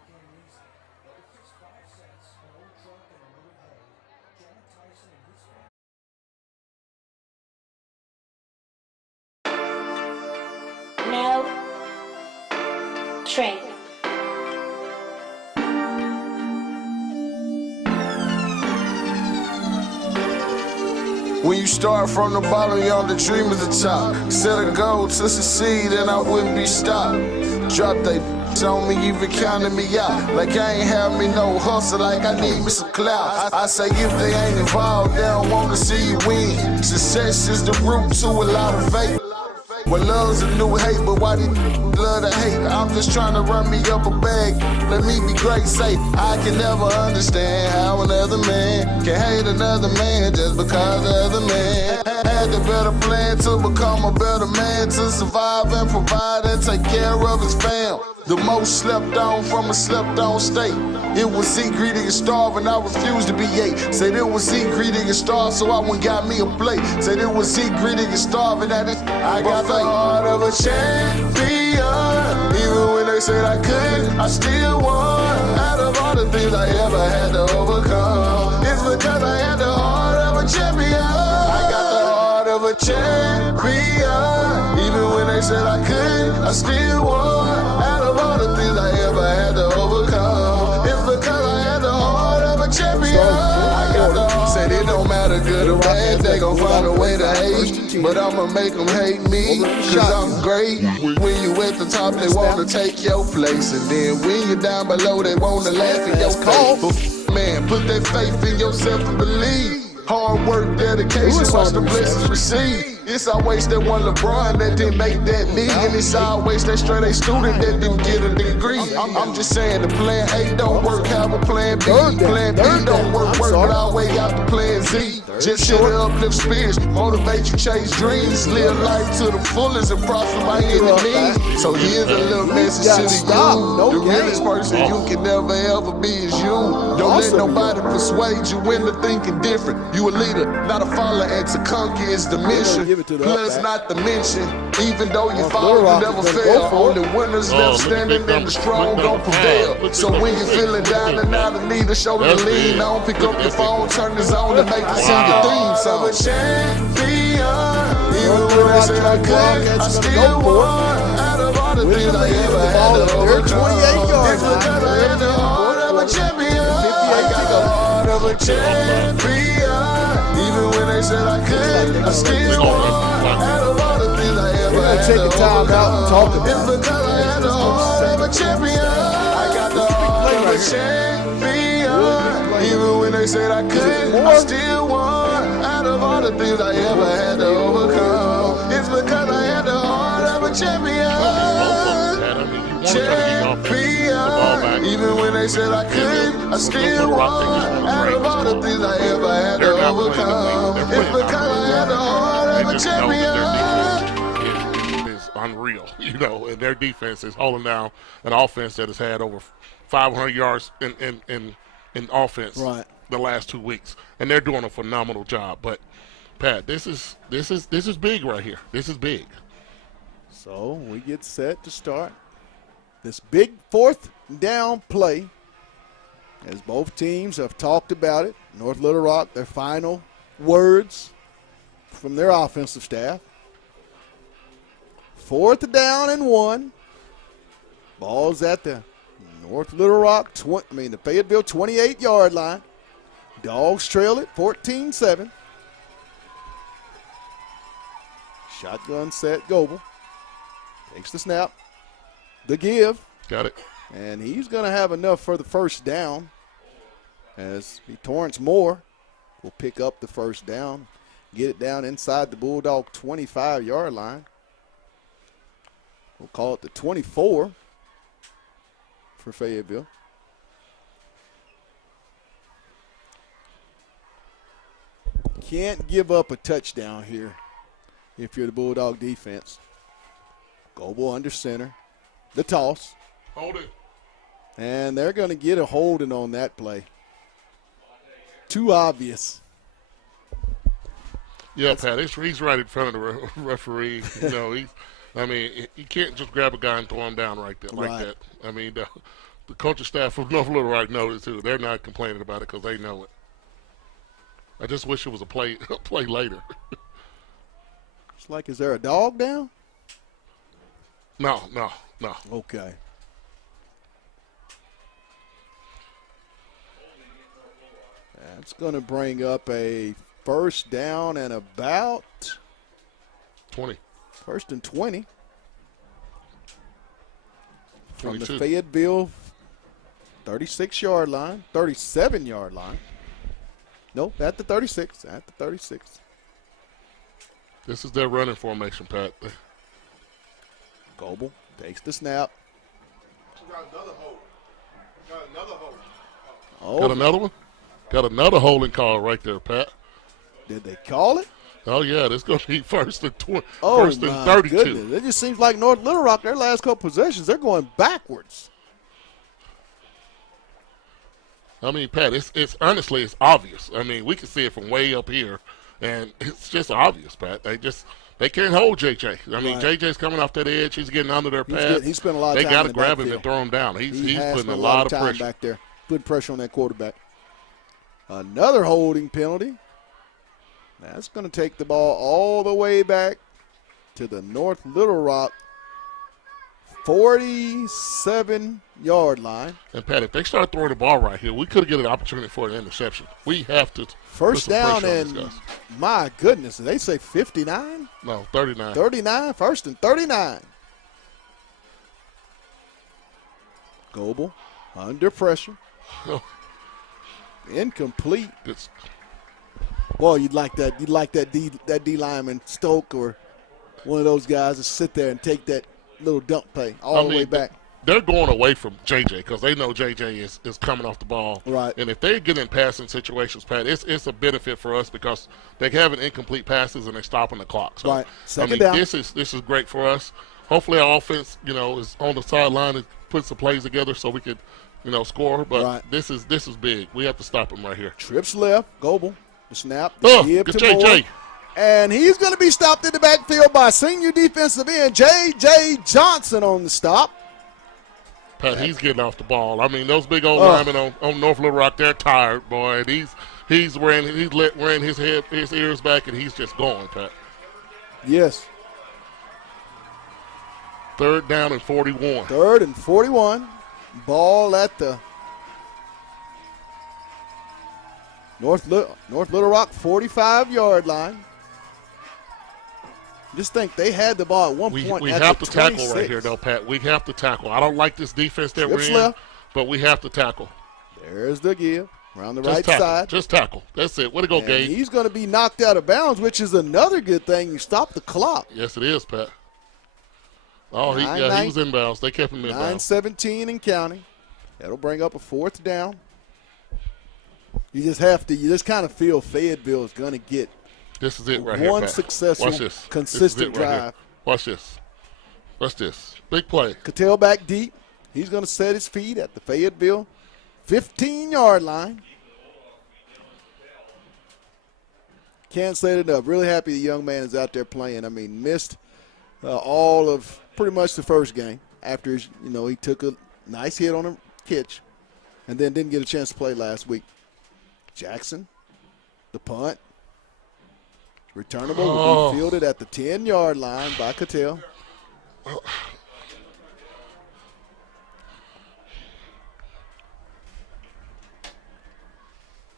No train. When you start from the bottom, you're on the dream of the top. Set a goal to succeed and I wouldn't be stopped. Drop they on me, even counting me out. Like I ain't have me no hustle, like I need me some clout. I say if they ain't involved, they don't wanna see you win. Success is the root to a lot of faith. Well, love's a new hate, but why they love to hate? I'm just trying to run me up a bag. Let me be great, say I can never understand how another man can hate another man just because of the man. Had the better plan to become a better man, to survive and provide and take care of his fam. The most slept on from a slept on state. It was eat, greedy, and starve, and I refused to be ate. Said it was eat, greedy, and starve, so I went got me a plate. Said it was eat, greedy, and starve, and that is I got the heart of a champion. Even when they said I couldn't, I still won. Out of all the things I ever had to overcome, it's because I had the heart of a champion. I got the heart of a champion. Even when they said I couldn't, I still won. Out of all the things I ever had to overcome, it's because I had the heart of a champion. I got the heart. Said it don't matter good or bad, they gon' find a way to hate. But I'ma make them hate me, cause I'm great. When you at the top, they wanna take your place. And then when you're down below, they wanna laugh in your face. But man, put that faith in yourself and believe. Hard work, dedication, watch the blessings receive. It's always that one LeBron that didn't make that league. And it's always that straight A student that didn't get a degree. I'm just saying the plan A don't work, have a plan B. Plan B don't work, work it all way out to plan Z. Just shit uplift spirits, motivate you, chase dreams. Live life to the fullest and prosper by any means. So here's a little message to the youth. The realest person you can never ever be is you. Don't let nobody persuade you into thinking different. You a leader, not a follower, and to conquer is the mission. Plus not to mention, even though you fall, you never fail. Only winners left standing and the strong don't prevail. So when you're feeling down and out and need a shoulder to lean on, pick up your phone, turn this on and make it sing your theme song. A champion, even when I said I could, I still won. Out of all the things I ever had to overcome, it's because I had the heart of a champion. I got the heart of a champion. Even when they said I could, I still won. Out of all the things I ever had to take the time out and talk overcome, about it. it's because I had the heart of a champion. I got the heart of a champion. Even when they said I could, I still won. Out of all the things I ever had to overcome, it's because I had the heart of a champion. Champion. Even when they said I could, I still won. Out of all the things I ever had to overcome, it's because I had the heart of a champion. Is unreal, and their defense is holding down an offense that has had over 500 yards in offense the last 2 weeks, and they're doing a phenomenal job. But Pat, this is big right here. This is big. So we get set to start this big fourth down play, as both teams have talked about it. North Little Rock, their final words from their offensive staff. 4th down and 1. Ball's at the North Little Rock, the Fayetteville 28-yard line. Dogs trail it 14-7. Shotgun set, Goebel. Takes the snap. The give. Got it. And he's going to have enough for the first down, as Torrance Moore will pick up the first down, get it down inside the Bulldog 25-yard line. We'll call it the 24 for Fayetteville. Can't give up a touchdown here if you're the Bulldog defense. Goebel under center. The toss. Hold it. And they're going to get a holding on that play. Too obvious. Yeah, Pat, he's right in front of the referee. You can't just grab a guy and throw him down like that. I mean, the coaching staff of North Little Rock knows it too. They're not complaining about it because they know it. I just wish it was a play later. It's like, is there a dog down? No. Okay. That's going to bring up a first down and about 20. First and 20 from the 22. Fayetteville 36-yard line, 37-yard line. Nope, at the 36. At the 36. This is their running formation, Pat. Goebel takes the snap. Got another hold. Oh, Got another one? Got another holding call right there, Pat. did they call it? Oh, yeah, this going to be first and 20, Oh, first and my 32. goodness. It just seems like North Little Rock, their last couple possessions, they're going backwards. I mean, Pat, it's honestly, it's obvious. I mean, we can see it from way up here, and it's just obvious, Pat. They can't hold JJ. I mean, Right. JJ's coming off that edge. He's getting under their pads. He spent a lot of They time got in to the grab him backfield. and throw him down. He's has putting a spent lot of time pressure. back there. Putting pressure on that quarterback. Another holding penalty. That's going to take the ball all the way back to the North Little Rock 47-yard line. And, Pat, if they start throwing the ball right here, we could get an opportunity for an interception. We have to First put some down, pressure on and these guys. my goodness, did they say 59? No, 39. 39, first and 39. Goebel under pressure. Oh. Incomplete. It's Boy, you'd like that D lineman Stoke or one of those guys to sit there and take that little dump play all the way back. They're going away from JJ because they know JJ is coming off the ball. Right. And if they get in passing situations, Pat, it's a benefit for us because they're having incomplete passes and they're stopping the clock. So, right. Second down. This is great for us. Hopefully our offense, is on the sideline and puts the plays together so we could, score. But this is big. We have to stop them right here. Trips left. Goebel. The snap. The give good to JJ. Moore. And he's going to be stopped in the backfield by senior defensive end J.J. Johnson on the stop. Pat, he's getting off the ball. I mean, those big old linemen on North Little Rock, they're tired, boy. And he's wearing his ears back, and he's just going, Pat. Yes. 3rd down and 41. 3rd and 41. Ball at the North Little Rock 45-yard line. Just think they had the ball at one point. We at have the to tackle 26. right here, though, Pat. We have to tackle. I don't like this defense that Trips we're in, left. but we have to tackle. There's the give around the Just right tackle. side. Just tackle. That's it. Way to go, And Gabe. he's going to be knocked out of bounds, which is another good thing. You stop the clock. Yes, it is, Pat. Oh, he was inbounds. They kept him inbounds. 9:17 and counting. That'll bring up a 4th down. You just kind of feel Fayetteville is going to get This is it right here, one Pat. successful, Watch this. consistent This is it right here. drive. Watch this. Watch this. Big play. Cattell back deep. He's going to set his feet at the Fayetteville 15-yard line. Can't say it enough. Really happy the young man is out there playing. I mean, missed all of pretty much the first game after he took a nice hit on a catch and then didn't get a chance to play last week. Jackson, the punt. Returnable will be fielded at the 10-yard line by Cattell.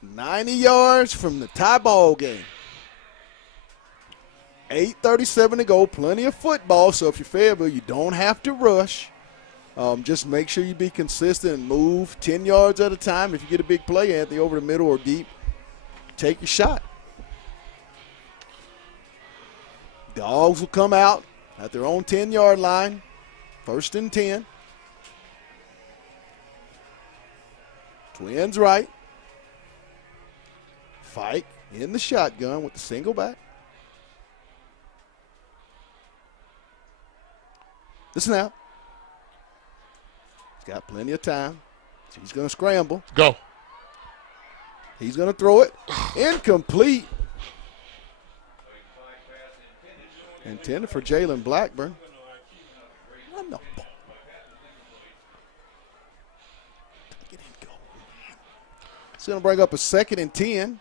90 yards from the tie ball game. 8:37 to go. Plenty of football. So if you're Fayetteville, you don't have to rush. Just make sure you be consistent and move 10 yards at a time. If you get a big play, Anthony, over the middle or deep, take your shot. Dogs will come out at their own 10-yard line. 1st and 10. Twins right. Fike in the shotgun with the single back. The snap. He's got plenty of time. So he's going to scramble. Go. He's going to throw it. Incomplete. Intended for Jalen Blackburn. What the ball? It's going to bring up a 2nd and 10.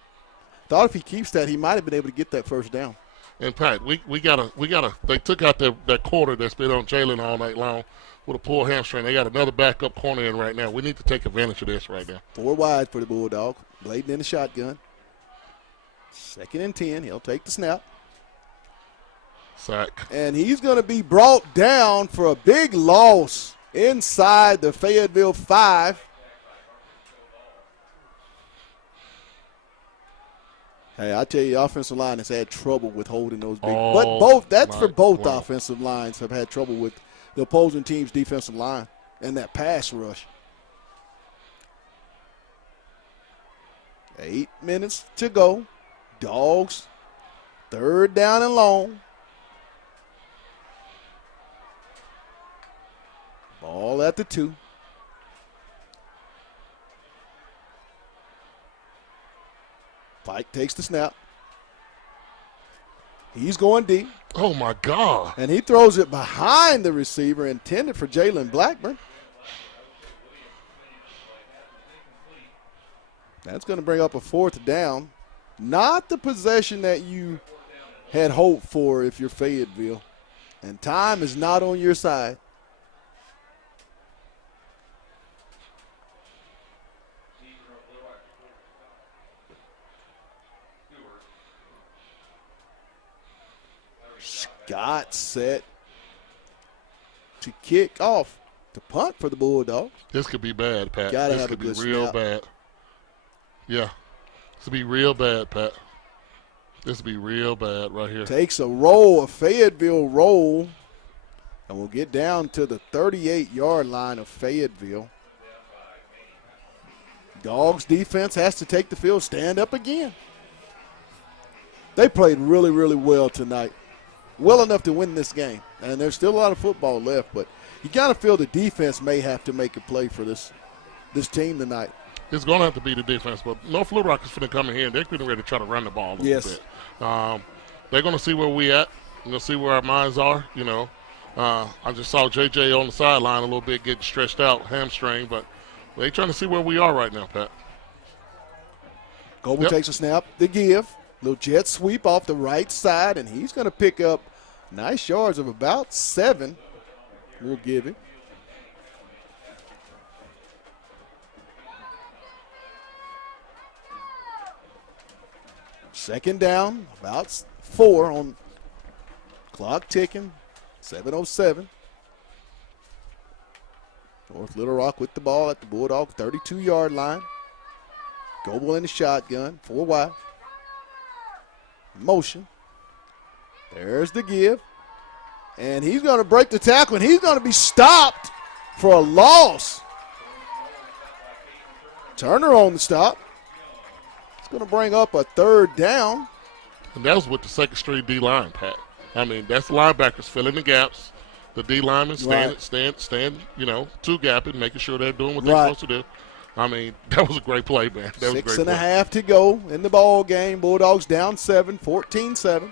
Thought if he keeps that, he might have been able to get that 1st down. And Pat, we gotta. They took out that quarter that's been on Jalen all night long with a pulled hamstring. They got another backup corner in right now. We need to take advantage of this right now. 4 wide for the Bulldog. Bladen in the shotgun. 2nd and 10. He'll take the snap. Sack. And he's going to be brought down for a big loss inside the Fayetteville 5. Hey, I tell you, the offensive line has had trouble with holding those big. Both offensive lines have had trouble with the opposing team's defensive line and that pass rush. 8 minutes to go. Dogs, 3rd down and long. Ball at the 2. Fike takes the snap. He's going deep. Oh, my God. And he throws it behind the receiver, intended for Jalen Blackburn. That's going to bring up a 4th down. Not the possession that you had hoped for if you're Fayetteville. And time is not on your side. Scott set to kick off to punt for the Bulldogs. This could be bad, Pat. Gotta this have could a good be real snap. bad. Yeah. This could be real bad, Pat. This will be real bad right here. Takes a roll, a Fayetteville roll, and we'll get down to the 38-yard line of Fayetteville. Dogs defense has to take the field, stand up again. They played really, really well tonight. Well enough to win this game. And there's still a lot of football left, but you kind of feel the defense may have to make a play for this team tonight. It's going to have to be the defense, but North Little Rock is going to come in here, and they're getting ready to try to run the ball a little bit. They're going to see where we at. They're going to see where our minds are, you know. I just saw J.J. on the sideline a little bit getting stretched out, hamstring, but they're trying to see where we are right now, Pat. Goble takes a snap, the give. Little jet sweep off the right side, and he's going to pick up nice yards of about 7. We'll give him. Second down, about 4 on clock ticking, 7:07. North Little Rock with the ball at the Bulldog 32-yard line. Goble in the shotgun, 4 wide. Motion. There's the give. And he's going to break the tackle, and he's going to be stopped for a loss. Turner on the stop. It's going to bring up a 3rd down. And that was with the second string D-line, Pat. I mean, that's the linebackers filling the gaps. The D-linemen stand, you know, two-gapping, making sure they're doing what they're supposed to do. I mean, that was a great play, man. That was a great play. 6.5 to go in the ball game. Bulldogs down 7, 14-7.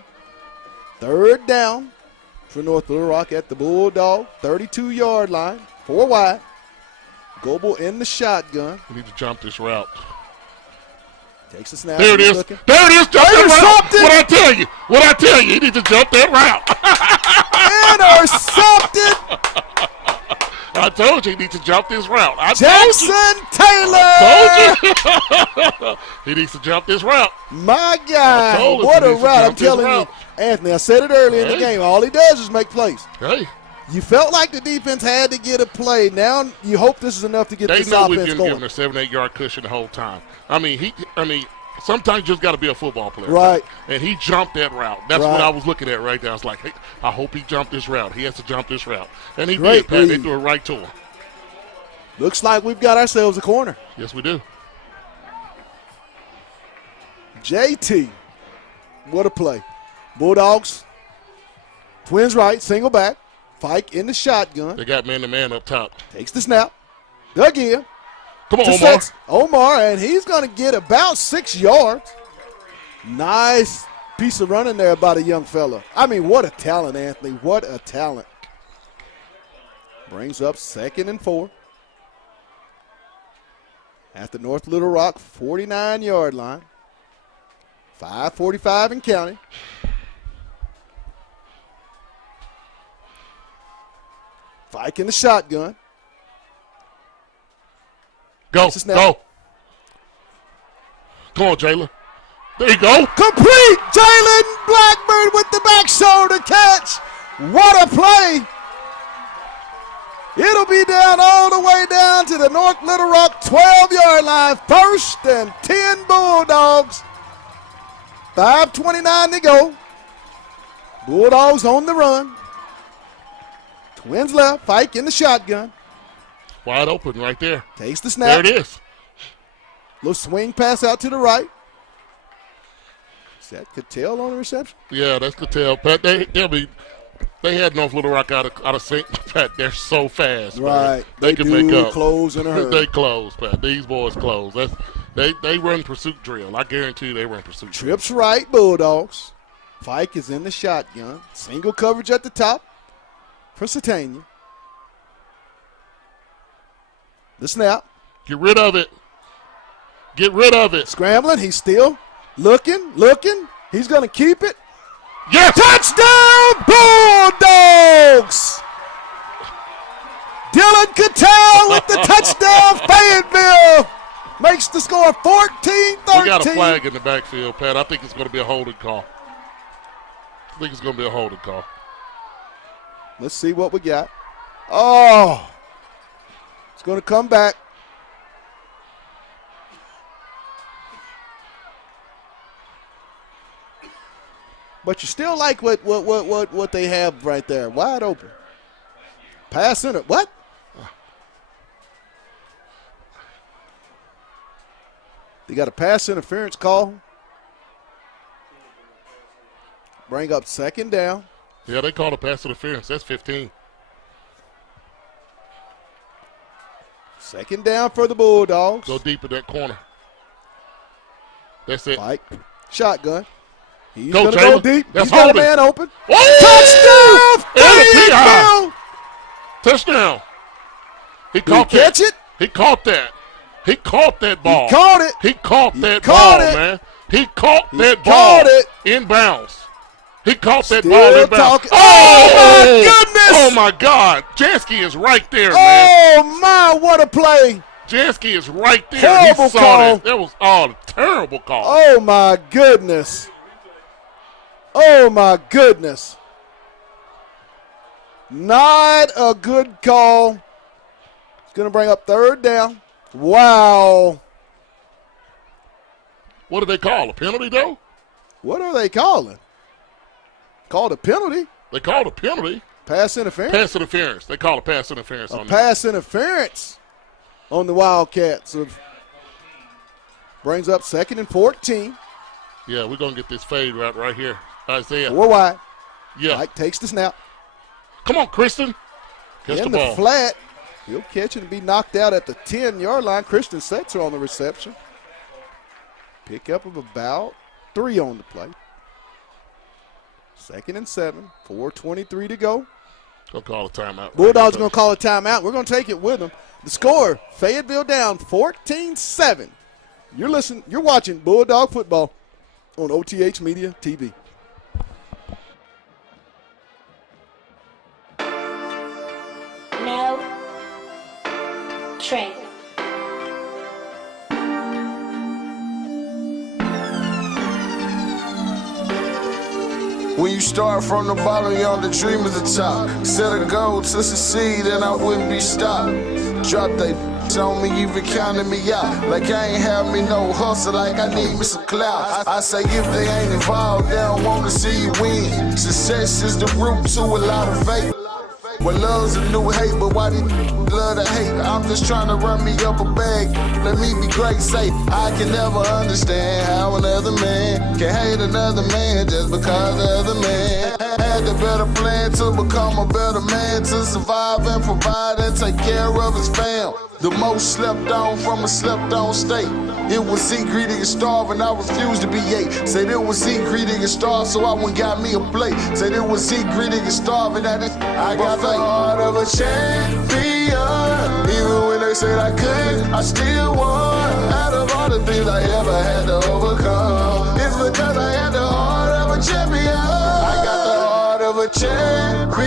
3rd down for North Little Rock at the Bulldog 32-yard line. 4 wide. Goble in the shotgun. We need to jump this route. Takes a snap. There it is. Looking. There it is. Jump that route. What I tell you, you need to jump that route. Intercepted. I told you he needs to jump this route. Jackson Taylor. I told you. He needs to jump this route. My God. What a route. I'm telling you, Anthony, I said it earlier in the game. All he does is make plays. Hey. You felt like the defense had to get a play. Now you hope this is enough to get this offense going. They know we've been giving a 7-8 yard cushion the whole time. I mean, sometimes you just got to be a football player. Right. And he jumped that route. That's what I was looking at right there. I was like, hey, I hope he jumped this route. He has to jump this route. And he did, Pat. They threw it right to him. Looks like we've got ourselves a corner. Yes, we do. JT. What a play. Bulldogs. Twins right, single back. Fike in the shotgun. They got man-to-man up top. Takes the snap. Again. Come on, Omar, and he's going to get about 6 yards. Nice piece of running there by the young fella. I mean, what a talent, Anthony. What a talent. Brings up 2nd and 4. At the North Little Rock 49-yard line. 5:45 and counting. Fike in the shotgun. Go. Come on, Jalen. There you go. Complete. Jalen Blackburn with the back shoulder catch. What a play. It'll be down all the way down to the North Little Rock 12-yard line. 1st and 10 Bulldogs. 5:29 to go. Bulldogs on the run. Twins left. Fike in the shotgun. Wide open right there. Takes the snap. There it is. Little swing pass out to the right. Is that Cattell on the reception? Yeah, that's Cattell. Pat, they had North Little Rock out of sync. Pat, they're so fast. Right. Man. They can make up. Close in a hurry. They close, Pat. These boys close. They run pursuit drill. I guarantee you they run pursuit drill. Trips right, Bulldogs. Fike is in the shotgun. Single coverage at the top for Satania. The snap. Get rid of it. Get rid of it. Scrambling. He's still looking. He's going to keep it. Yes! Touchdown, Bulldogs! Dylan Cattell with the touchdown. Fayetteville makes the score 14-13. We got a flag in the backfield, Pat. I think it's going to be a holding call. Let's see what we got. Oh, it's going to come back. But you still like what they have right there. Wide open. Pass center. What? They got a pass interference call. Bring up second down. Yeah, they called a pass interference. That's 15. Second down for the Bulldogs. Go deep in that corner. That's it. Mike, shotgun. He's Go, going to go Jalen. deep. That's He's got a holding. man open. Oh! Touchdown! And a Fayetteville! PI. Touchdown. He Did he caught catch that. it? He caught that. He caught that ball. He caught it. He caught that caught ball, it. man. He caught that caught ball it. Inbounds. He caught that Still ball inbounds. talking. Oh, Oh, my goodness. Oh, my God. Jansky is right there, man. Oh, my, what a play. Jansky is right there. Horrible He saw call. that. That was a terrible call. Oh, my goodness. Oh, my goodness. Not a good call. It's going to bring up third down. Wow. What did they call? A penalty, though? What are they calling? Called a penalty. They called a penalty. Pass interference. Pass interference. They call a pass interference A on that. pass interference on the Wildcats. Brings up 2nd and 14. Yeah, we're going to get this fade right here. Isaiah. 4 wide. Yeah. Mike takes the snap. Come on, Kristen. Catch In the the ball. flat. He'll catch it and be knocked out at the 10-yard line. Christian Setzer on the reception. Pickup of about 3 on the play. 2nd and 7. 4:23 to go. Go call a timeout. Bulldogs going to call a timeout. We're going to take it with them. The score, Fayetteville down 14-7. You're watching Bulldog football on OTH Media TV. No trade. When you start from the bottom, you're on the dream of the top. Set a goal to succeed, and I wouldn't be stopped. Drop they on me, even counting me out. Like I ain't have me no hustle, like I need me some clout. I say if they ain't involved, they don't wanna see you win. Success is the root to a lot of faith. Well, love's a new hate, but why they love to hate? I'm just trying to run me up a bag. Let me be great, say I can never understand how another man can hate another man just because the other man had the better plan to become a better man, to survive and provide and take care of his fam. The most slept on from a slept on state. It was eat, greedy, and starve, and I refused to be ate. Said it was eat, greedy, and starve, so I went got me a plate. Said it was eat, greedy, and starve, and I got the heart of a champion. Even when they said I couldn't, I still won. Out of all the things I ever had to overcome, it's because I had the heart of a champion. I got the heart of a champion.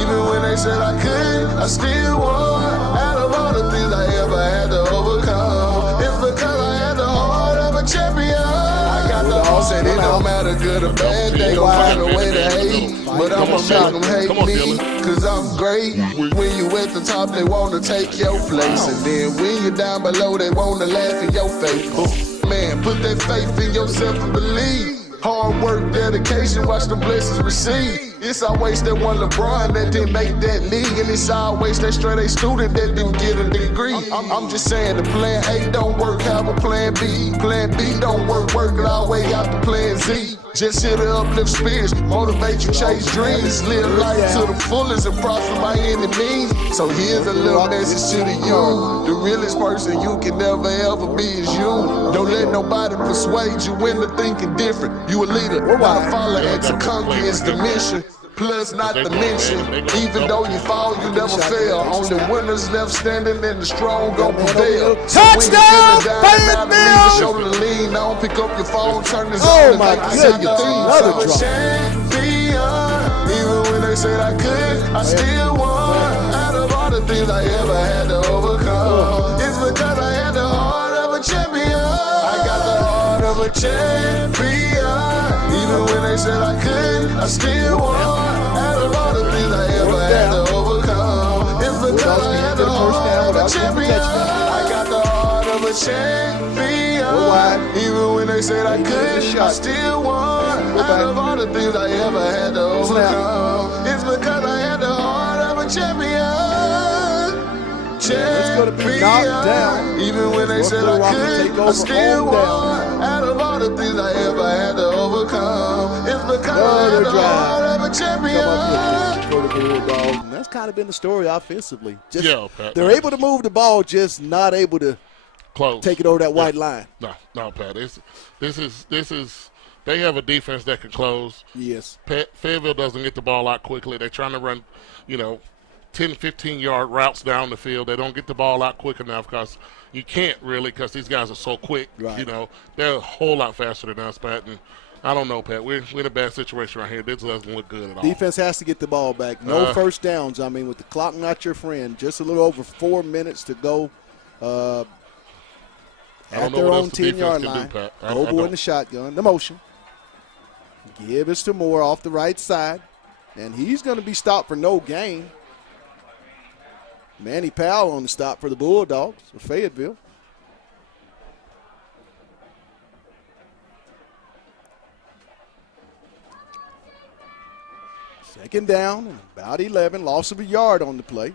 Even when they said I couldn't, I still won. Out of all the things I ever had to overcome, it's because I had the heart of a champion. I got the heart, said it don't matter good or bad, they gon' find a way to hate. But I'ma make them hate me, cause I'm great. When you at the top, they wanna take your place. And then when you're down below, they wanna laugh in your face. Man, put that faith in yourself and believe. Hard work, dedication, watch the blessings receive. It's always that one LeBron that didn't make that league. And it's always that straight A student that didn't get a degree. I'm just saying the plan A don't work, have a plan B. Plan B don't work it all the way out to plan Z. Just here to uplift spirits, motivate you, chase dreams. Live life to the fullest and prosper by any means. So here's a little message to the young. The realest person you can never ever be is you. Don't let nobody persuade you into thinking different. You a leader, not a follower, and to conquer is the mission. Plus, not to mention, even though you fall, you never fail. Only winners left standing, and the strong gon' prevail. So Touchdown, Fayetteville! Shoulder to lean on, pick up your phone, turn this Oh on, my and make you say your goodness, theme. another I'm a drop. champion. Even when they said I could, I still won. Out of all the things I ever had to overcome, it's because I had the heart of a champion. I got the heart of a champion. Even when they said I could, I still won. Out of all the things I ever had to overcome, it's because I had the heart of a champion. I got the heart of I'm a champion. Go wide. Even when they said I He took the couldn't, I shot. still won. Go Out back. of all the things I ever had to Snap. overcome, it's because I had the heart of a champion. It's going to be knocked down. Even when they North said Little I Rock will take couldn't, I over still home down. won. Out of all the things I ever had to overcome, it's because I Another had the drive. heart of a Come up champion. for the Bulldogs, and that's kind of been the story offensively. Just, Yeah, Pat. they're able to move the ball, just not able to Close. take it over that white line. No, Pat. This is. They have a defense that can close. Yes. Fayetteville doesn't get the ball out quickly. They're trying to run, 10, 15-yard routes down the field. They don't get the ball out quick enough because you can't really because these guys are so quick. Right. They're a whole lot faster than us, Pat. And I don't know, Pat. We're in a bad situation right here. This doesn't look good at all. Defense has to get the ball back. No first downs. I mean, with the clock not your friend, just a little over 4 minutes to go I at don't know their what own else the 10-yard defense can line. do, Pat. I Goble don't. in the shotgun. The motion. Give us to Moore off the right side. And he's going to be stopped for no gain. Manny Powell on the stop for the Bulldogs of Fayetteville. Second down and about 11. Loss of a yard on the play.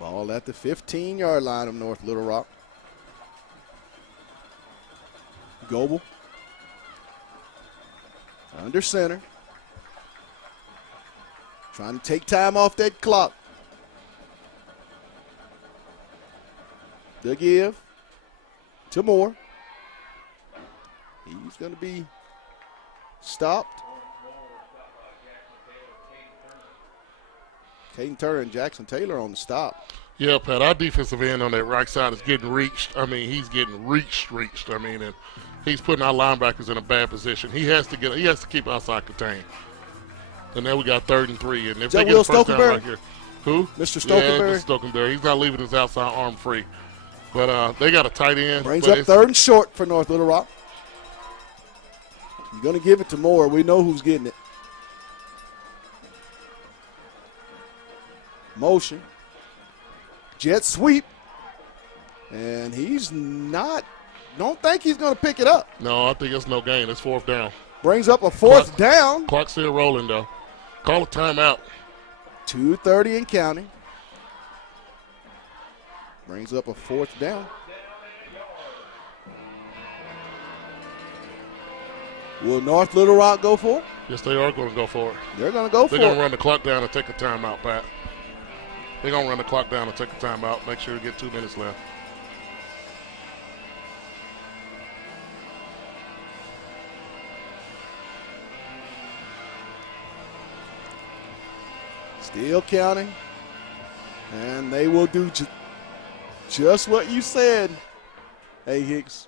Ball at the 15-yard line of North Little Rock. Goble. Under center. Trying to take time off that clock. The give to Moore. He's going to be stopped. Caden Turner and Jackson Taylor on the stop. Yeah, Pat, our defensive end on that right side is getting reached. I mean, he's getting reached. I mean, and he's putting our linebackers in a bad position. He has to keep outside contained. And then we got 3rd and 3. And if that they get Will a first down Stokenberry? right here, who? Mr. Stokenberry? Yeah, Mr. Stokenberry. He's not leaving his outside arm free. But they got a tight end. Brings but up 3rd and short for North Little Rock. You're going to give it to Moore. We know who's getting it. Motion. Jet sweep. And he's not, don't think he's going to pick it up. No, I think it's no gain. It's 4th down. Brings up a 4th down. Clock still rolling, though. Call a timeout. 2:30 and counting. Brings up a 4th down. Will North Little Rock go for it? Yes, they are going to go for it. They're going to go for They're going to it. run the clock down and take a timeout, Pat. They're going to run the clock down and take a timeout. Make sure we get 2 minutes left. Still counting. And they will do just what you said, hey Hicks.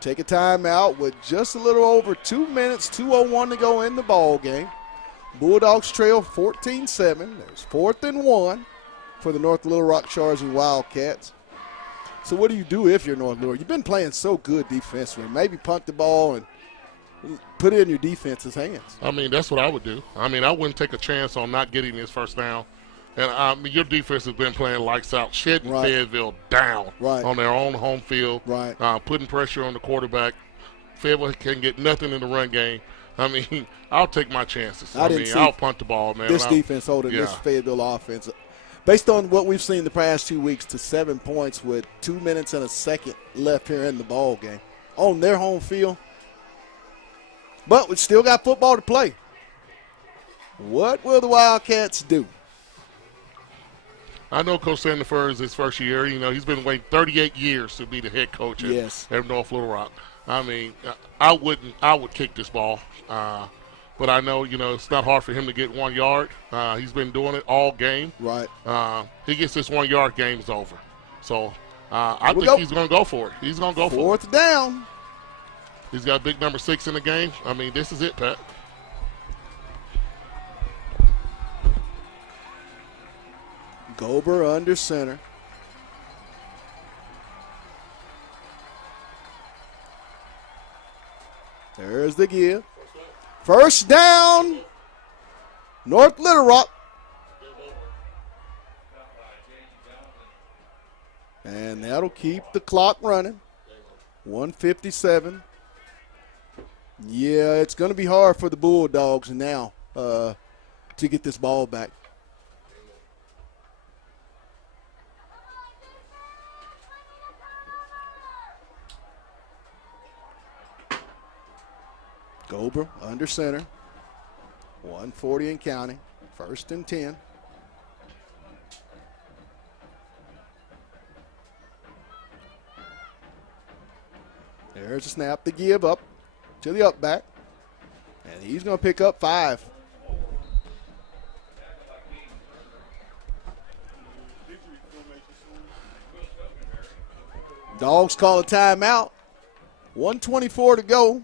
Take a timeout with just a little over 2 minutes, 2:01 to go in the ball game. Bulldogs trail 14-7. There's 4th and 1 for the North Little Rock Charging Wildcats. So what do you do if you're North Little Rock? You've been playing so good defensively. Maybe punt the ball and put it in your defense's hands. I mean, that's what I would do. I mean, I wouldn't take a chance on not getting this first down. And I mean, your defense has been playing lights out, shutting Right. Fayetteville down Right. on their own home field, Right. Putting pressure on the quarterback. Fayetteville can get nothing in the run game. I mean, I'll take my chances. I didn't see I'll punt the ball, man. This defense holding this Fayetteville offense, based on what we've seen the past 2 weeks, to 7 points with 2 minutes and a second left here in the ball game on their home field. But we still got football to play. What will the Wildcats do? I know Coach Sandifer is his first year. You know, he's been waiting 38 years to be the head coach at North Little Rock. I mean, I would kick this ball. But I know, it's not hard for him to get 1 yard. He's been doing it all game. Right. He gets this 1 yard, game's over. So I think he's going to go for it. He's going to go for it. 4th down. He's got big number 6 in the game. I mean, this is it, Pat. Gober under center. There's the give. First down, North Little Rock. And that'll keep the clock running. 1:57. Yeah, it's going to be hard for the Bulldogs now to get this ball back. Gober under center. 140 and counting. 1st and 10. There's a snap, the give up to the up back. And he's going to pick up 5. Dogs call a timeout. 1:24 to go.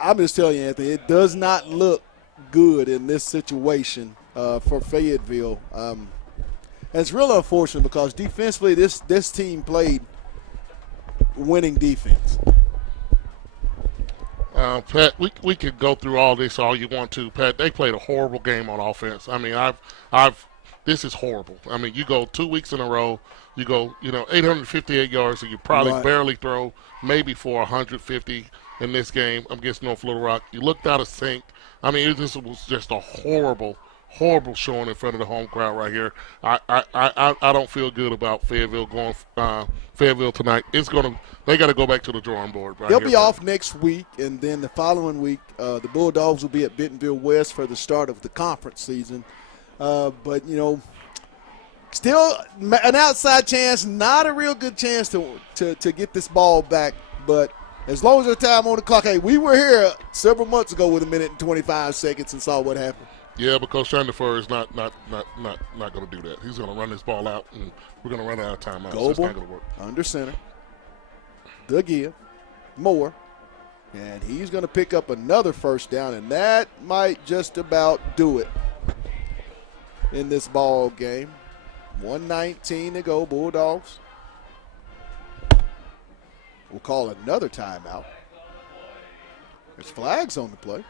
I'm just telling you, Anthony, it does not look good in this situation for Fayetteville. And it's really unfortunate because defensively this team played winning defense. Pat, we could go through all this all you want to. Pat, they played a horrible game on offense. I mean, this is horrible. I mean, you go 2 weeks in a row, you go, 858 yards, and you probably barely throw maybe for 150 in this game against North Little Rock. You looked out of sync. I mean, this was just a horrible showing in front of the home crowd right here. I don't feel good about Fayetteville going Fayetteville tonight. They got to go back to the drawing board. They'll be off next week, and then the following week, the Bulldogs will be at Bentonville West for the start of the conference season. But still an outside chance, not a real good chance to get this ball back. But as long as there's time on the clock, hey, we were here several months ago with 1 minute and 25 seconds and saw what happened. Yeah, because Shandefur is not going to do that. He's going to run this ball out, and we're going to run out of timeouts. So it's not going to work. Under center. The give. Moore. And he's going to pick up another 1st down, and that might just about do it in this ball game. 1:19 to go, Bulldogs. We'll call another timeout. There's flags on the play.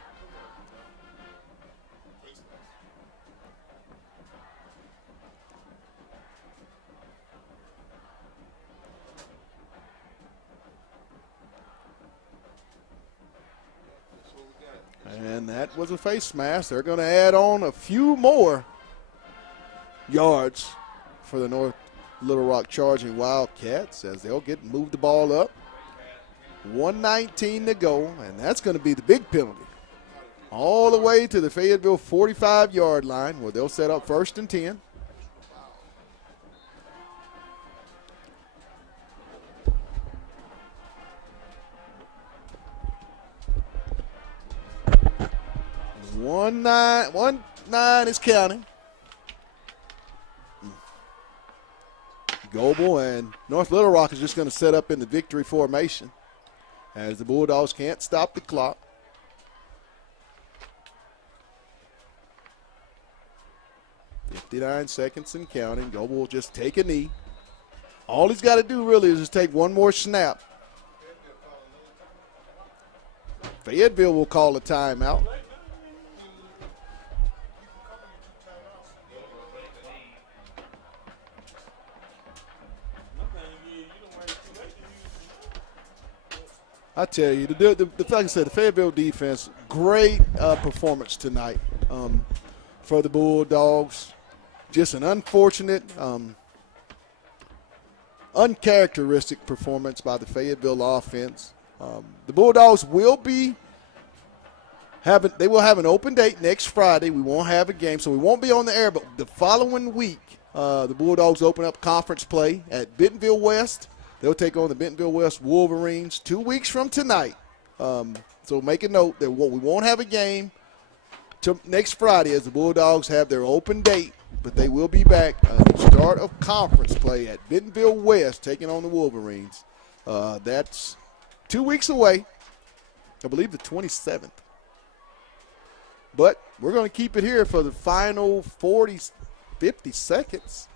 And that was a face mask. They're going to add on a few more yards for the North Little Rock Charging Wildcats as they'll move the ball up. 1:19 to go, and that's going to be the big penalty. All the way to the Fayetteville 45-yard line where they'll set up 1st and 10. One nine is counting. Goble and North Little Rock is just going to set up in the victory formation as the Bulldogs can't stop the clock. .59 seconds and counting. Goble will just take a knee. All he's got to do really is just take one more snap. Fayetteville will call a timeout. I tell you, like I said, the Fayetteville defense, great performance tonight for the Bulldogs. Just an unfortunate, uncharacteristic performance by the Fayetteville offense. The Bulldogs will have an open date next Friday. We won't have a game, so we won't be on the air. But the following week, the Bulldogs open up conference play at Bentonville West. They'll take on the Bentonville West Wolverines 2 weeks from tonight. So make a note that we won't have a game next Friday as the Bulldogs have their open date, but they will be back at the start of conference play at Bentonville West taking on the Wolverines. That's 2 weeks away, I believe the 27th. But we're going to keep it here for the final 50 seconds.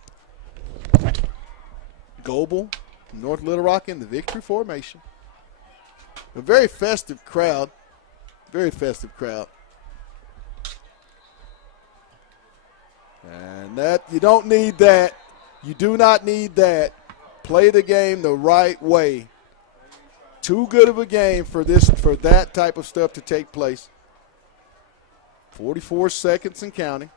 Goble, North Little Rock in the victory formation. A very festive crowd. Very festive crowd. And that, you don't need that You do not need that. Play the game the right way. Too good of a game for that type of stuff to take place. 44 seconds and counting.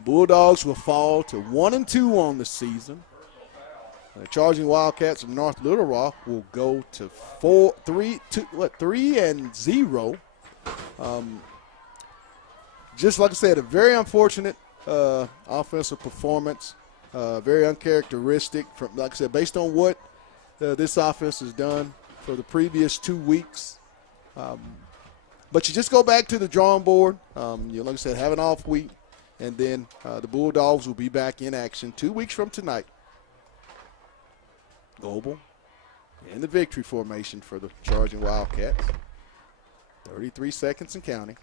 Bulldogs will fall to 1-2 on the season. The Charging Wildcats of North Little Rock will go to 3-0. Just like I said, a very unfortunate offensive performance, very uncharacteristic. From, like I said, based on what this offense has done for the previous 2 weeks. But you just go back to the drawing board. Like I said, have an off week, and then the Bulldogs will be back in action 2 weeks from tonight. Goebel in the victory formation for the Charging Wildcats. 33 seconds and counting.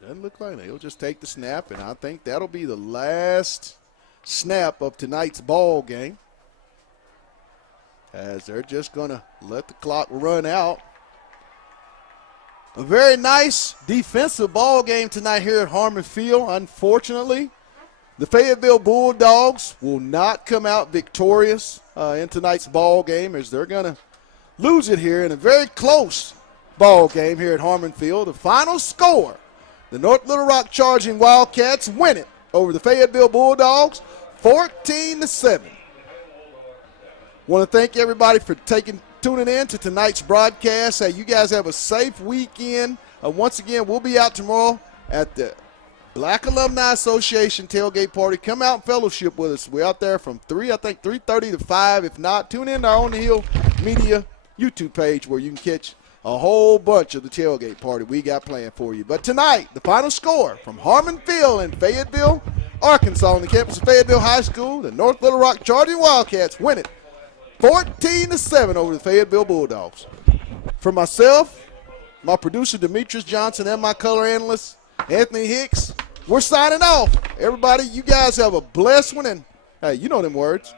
Doesn't look like they'll just take the snap, and I think that'll be the last snap of tonight's ball game, as they're just going to let the clock run out. A very nice defensive ball game tonight here at Harmon Field. Unfortunately, the Fayetteville Bulldogs will not come out victorious in tonight's ball game, as they're going to lose it here in a very close ball game here at Harmon Field. The final score, the North Little Rock Charging Wildcats win it over the Fayetteville Bulldogs 14-7. Want to thank everybody for tuning in to tonight's broadcast. Hey, you guys have a safe weekend. Once again, we'll be out tomorrow at the Black Alumni Association tailgate party. Come out and fellowship with us. We're out there from 3:30 to 5. If not, tune in to our On the Hill Media YouTube page, where you can catch a whole bunch of the tailgate party we got planned for you. But tonight, the final score from Harmon Field in Fayetteville, Arkansas, on the campus of Fayetteville High School, the North Little Rock Charging Wildcats win it 14-7 over the Fayetteville Bulldogs. For myself, my producer Demetrius Johnson, and my color analyst Anthony Hicks, we're signing off. Everybody, you guys have a blessed one, and hey, you know them words.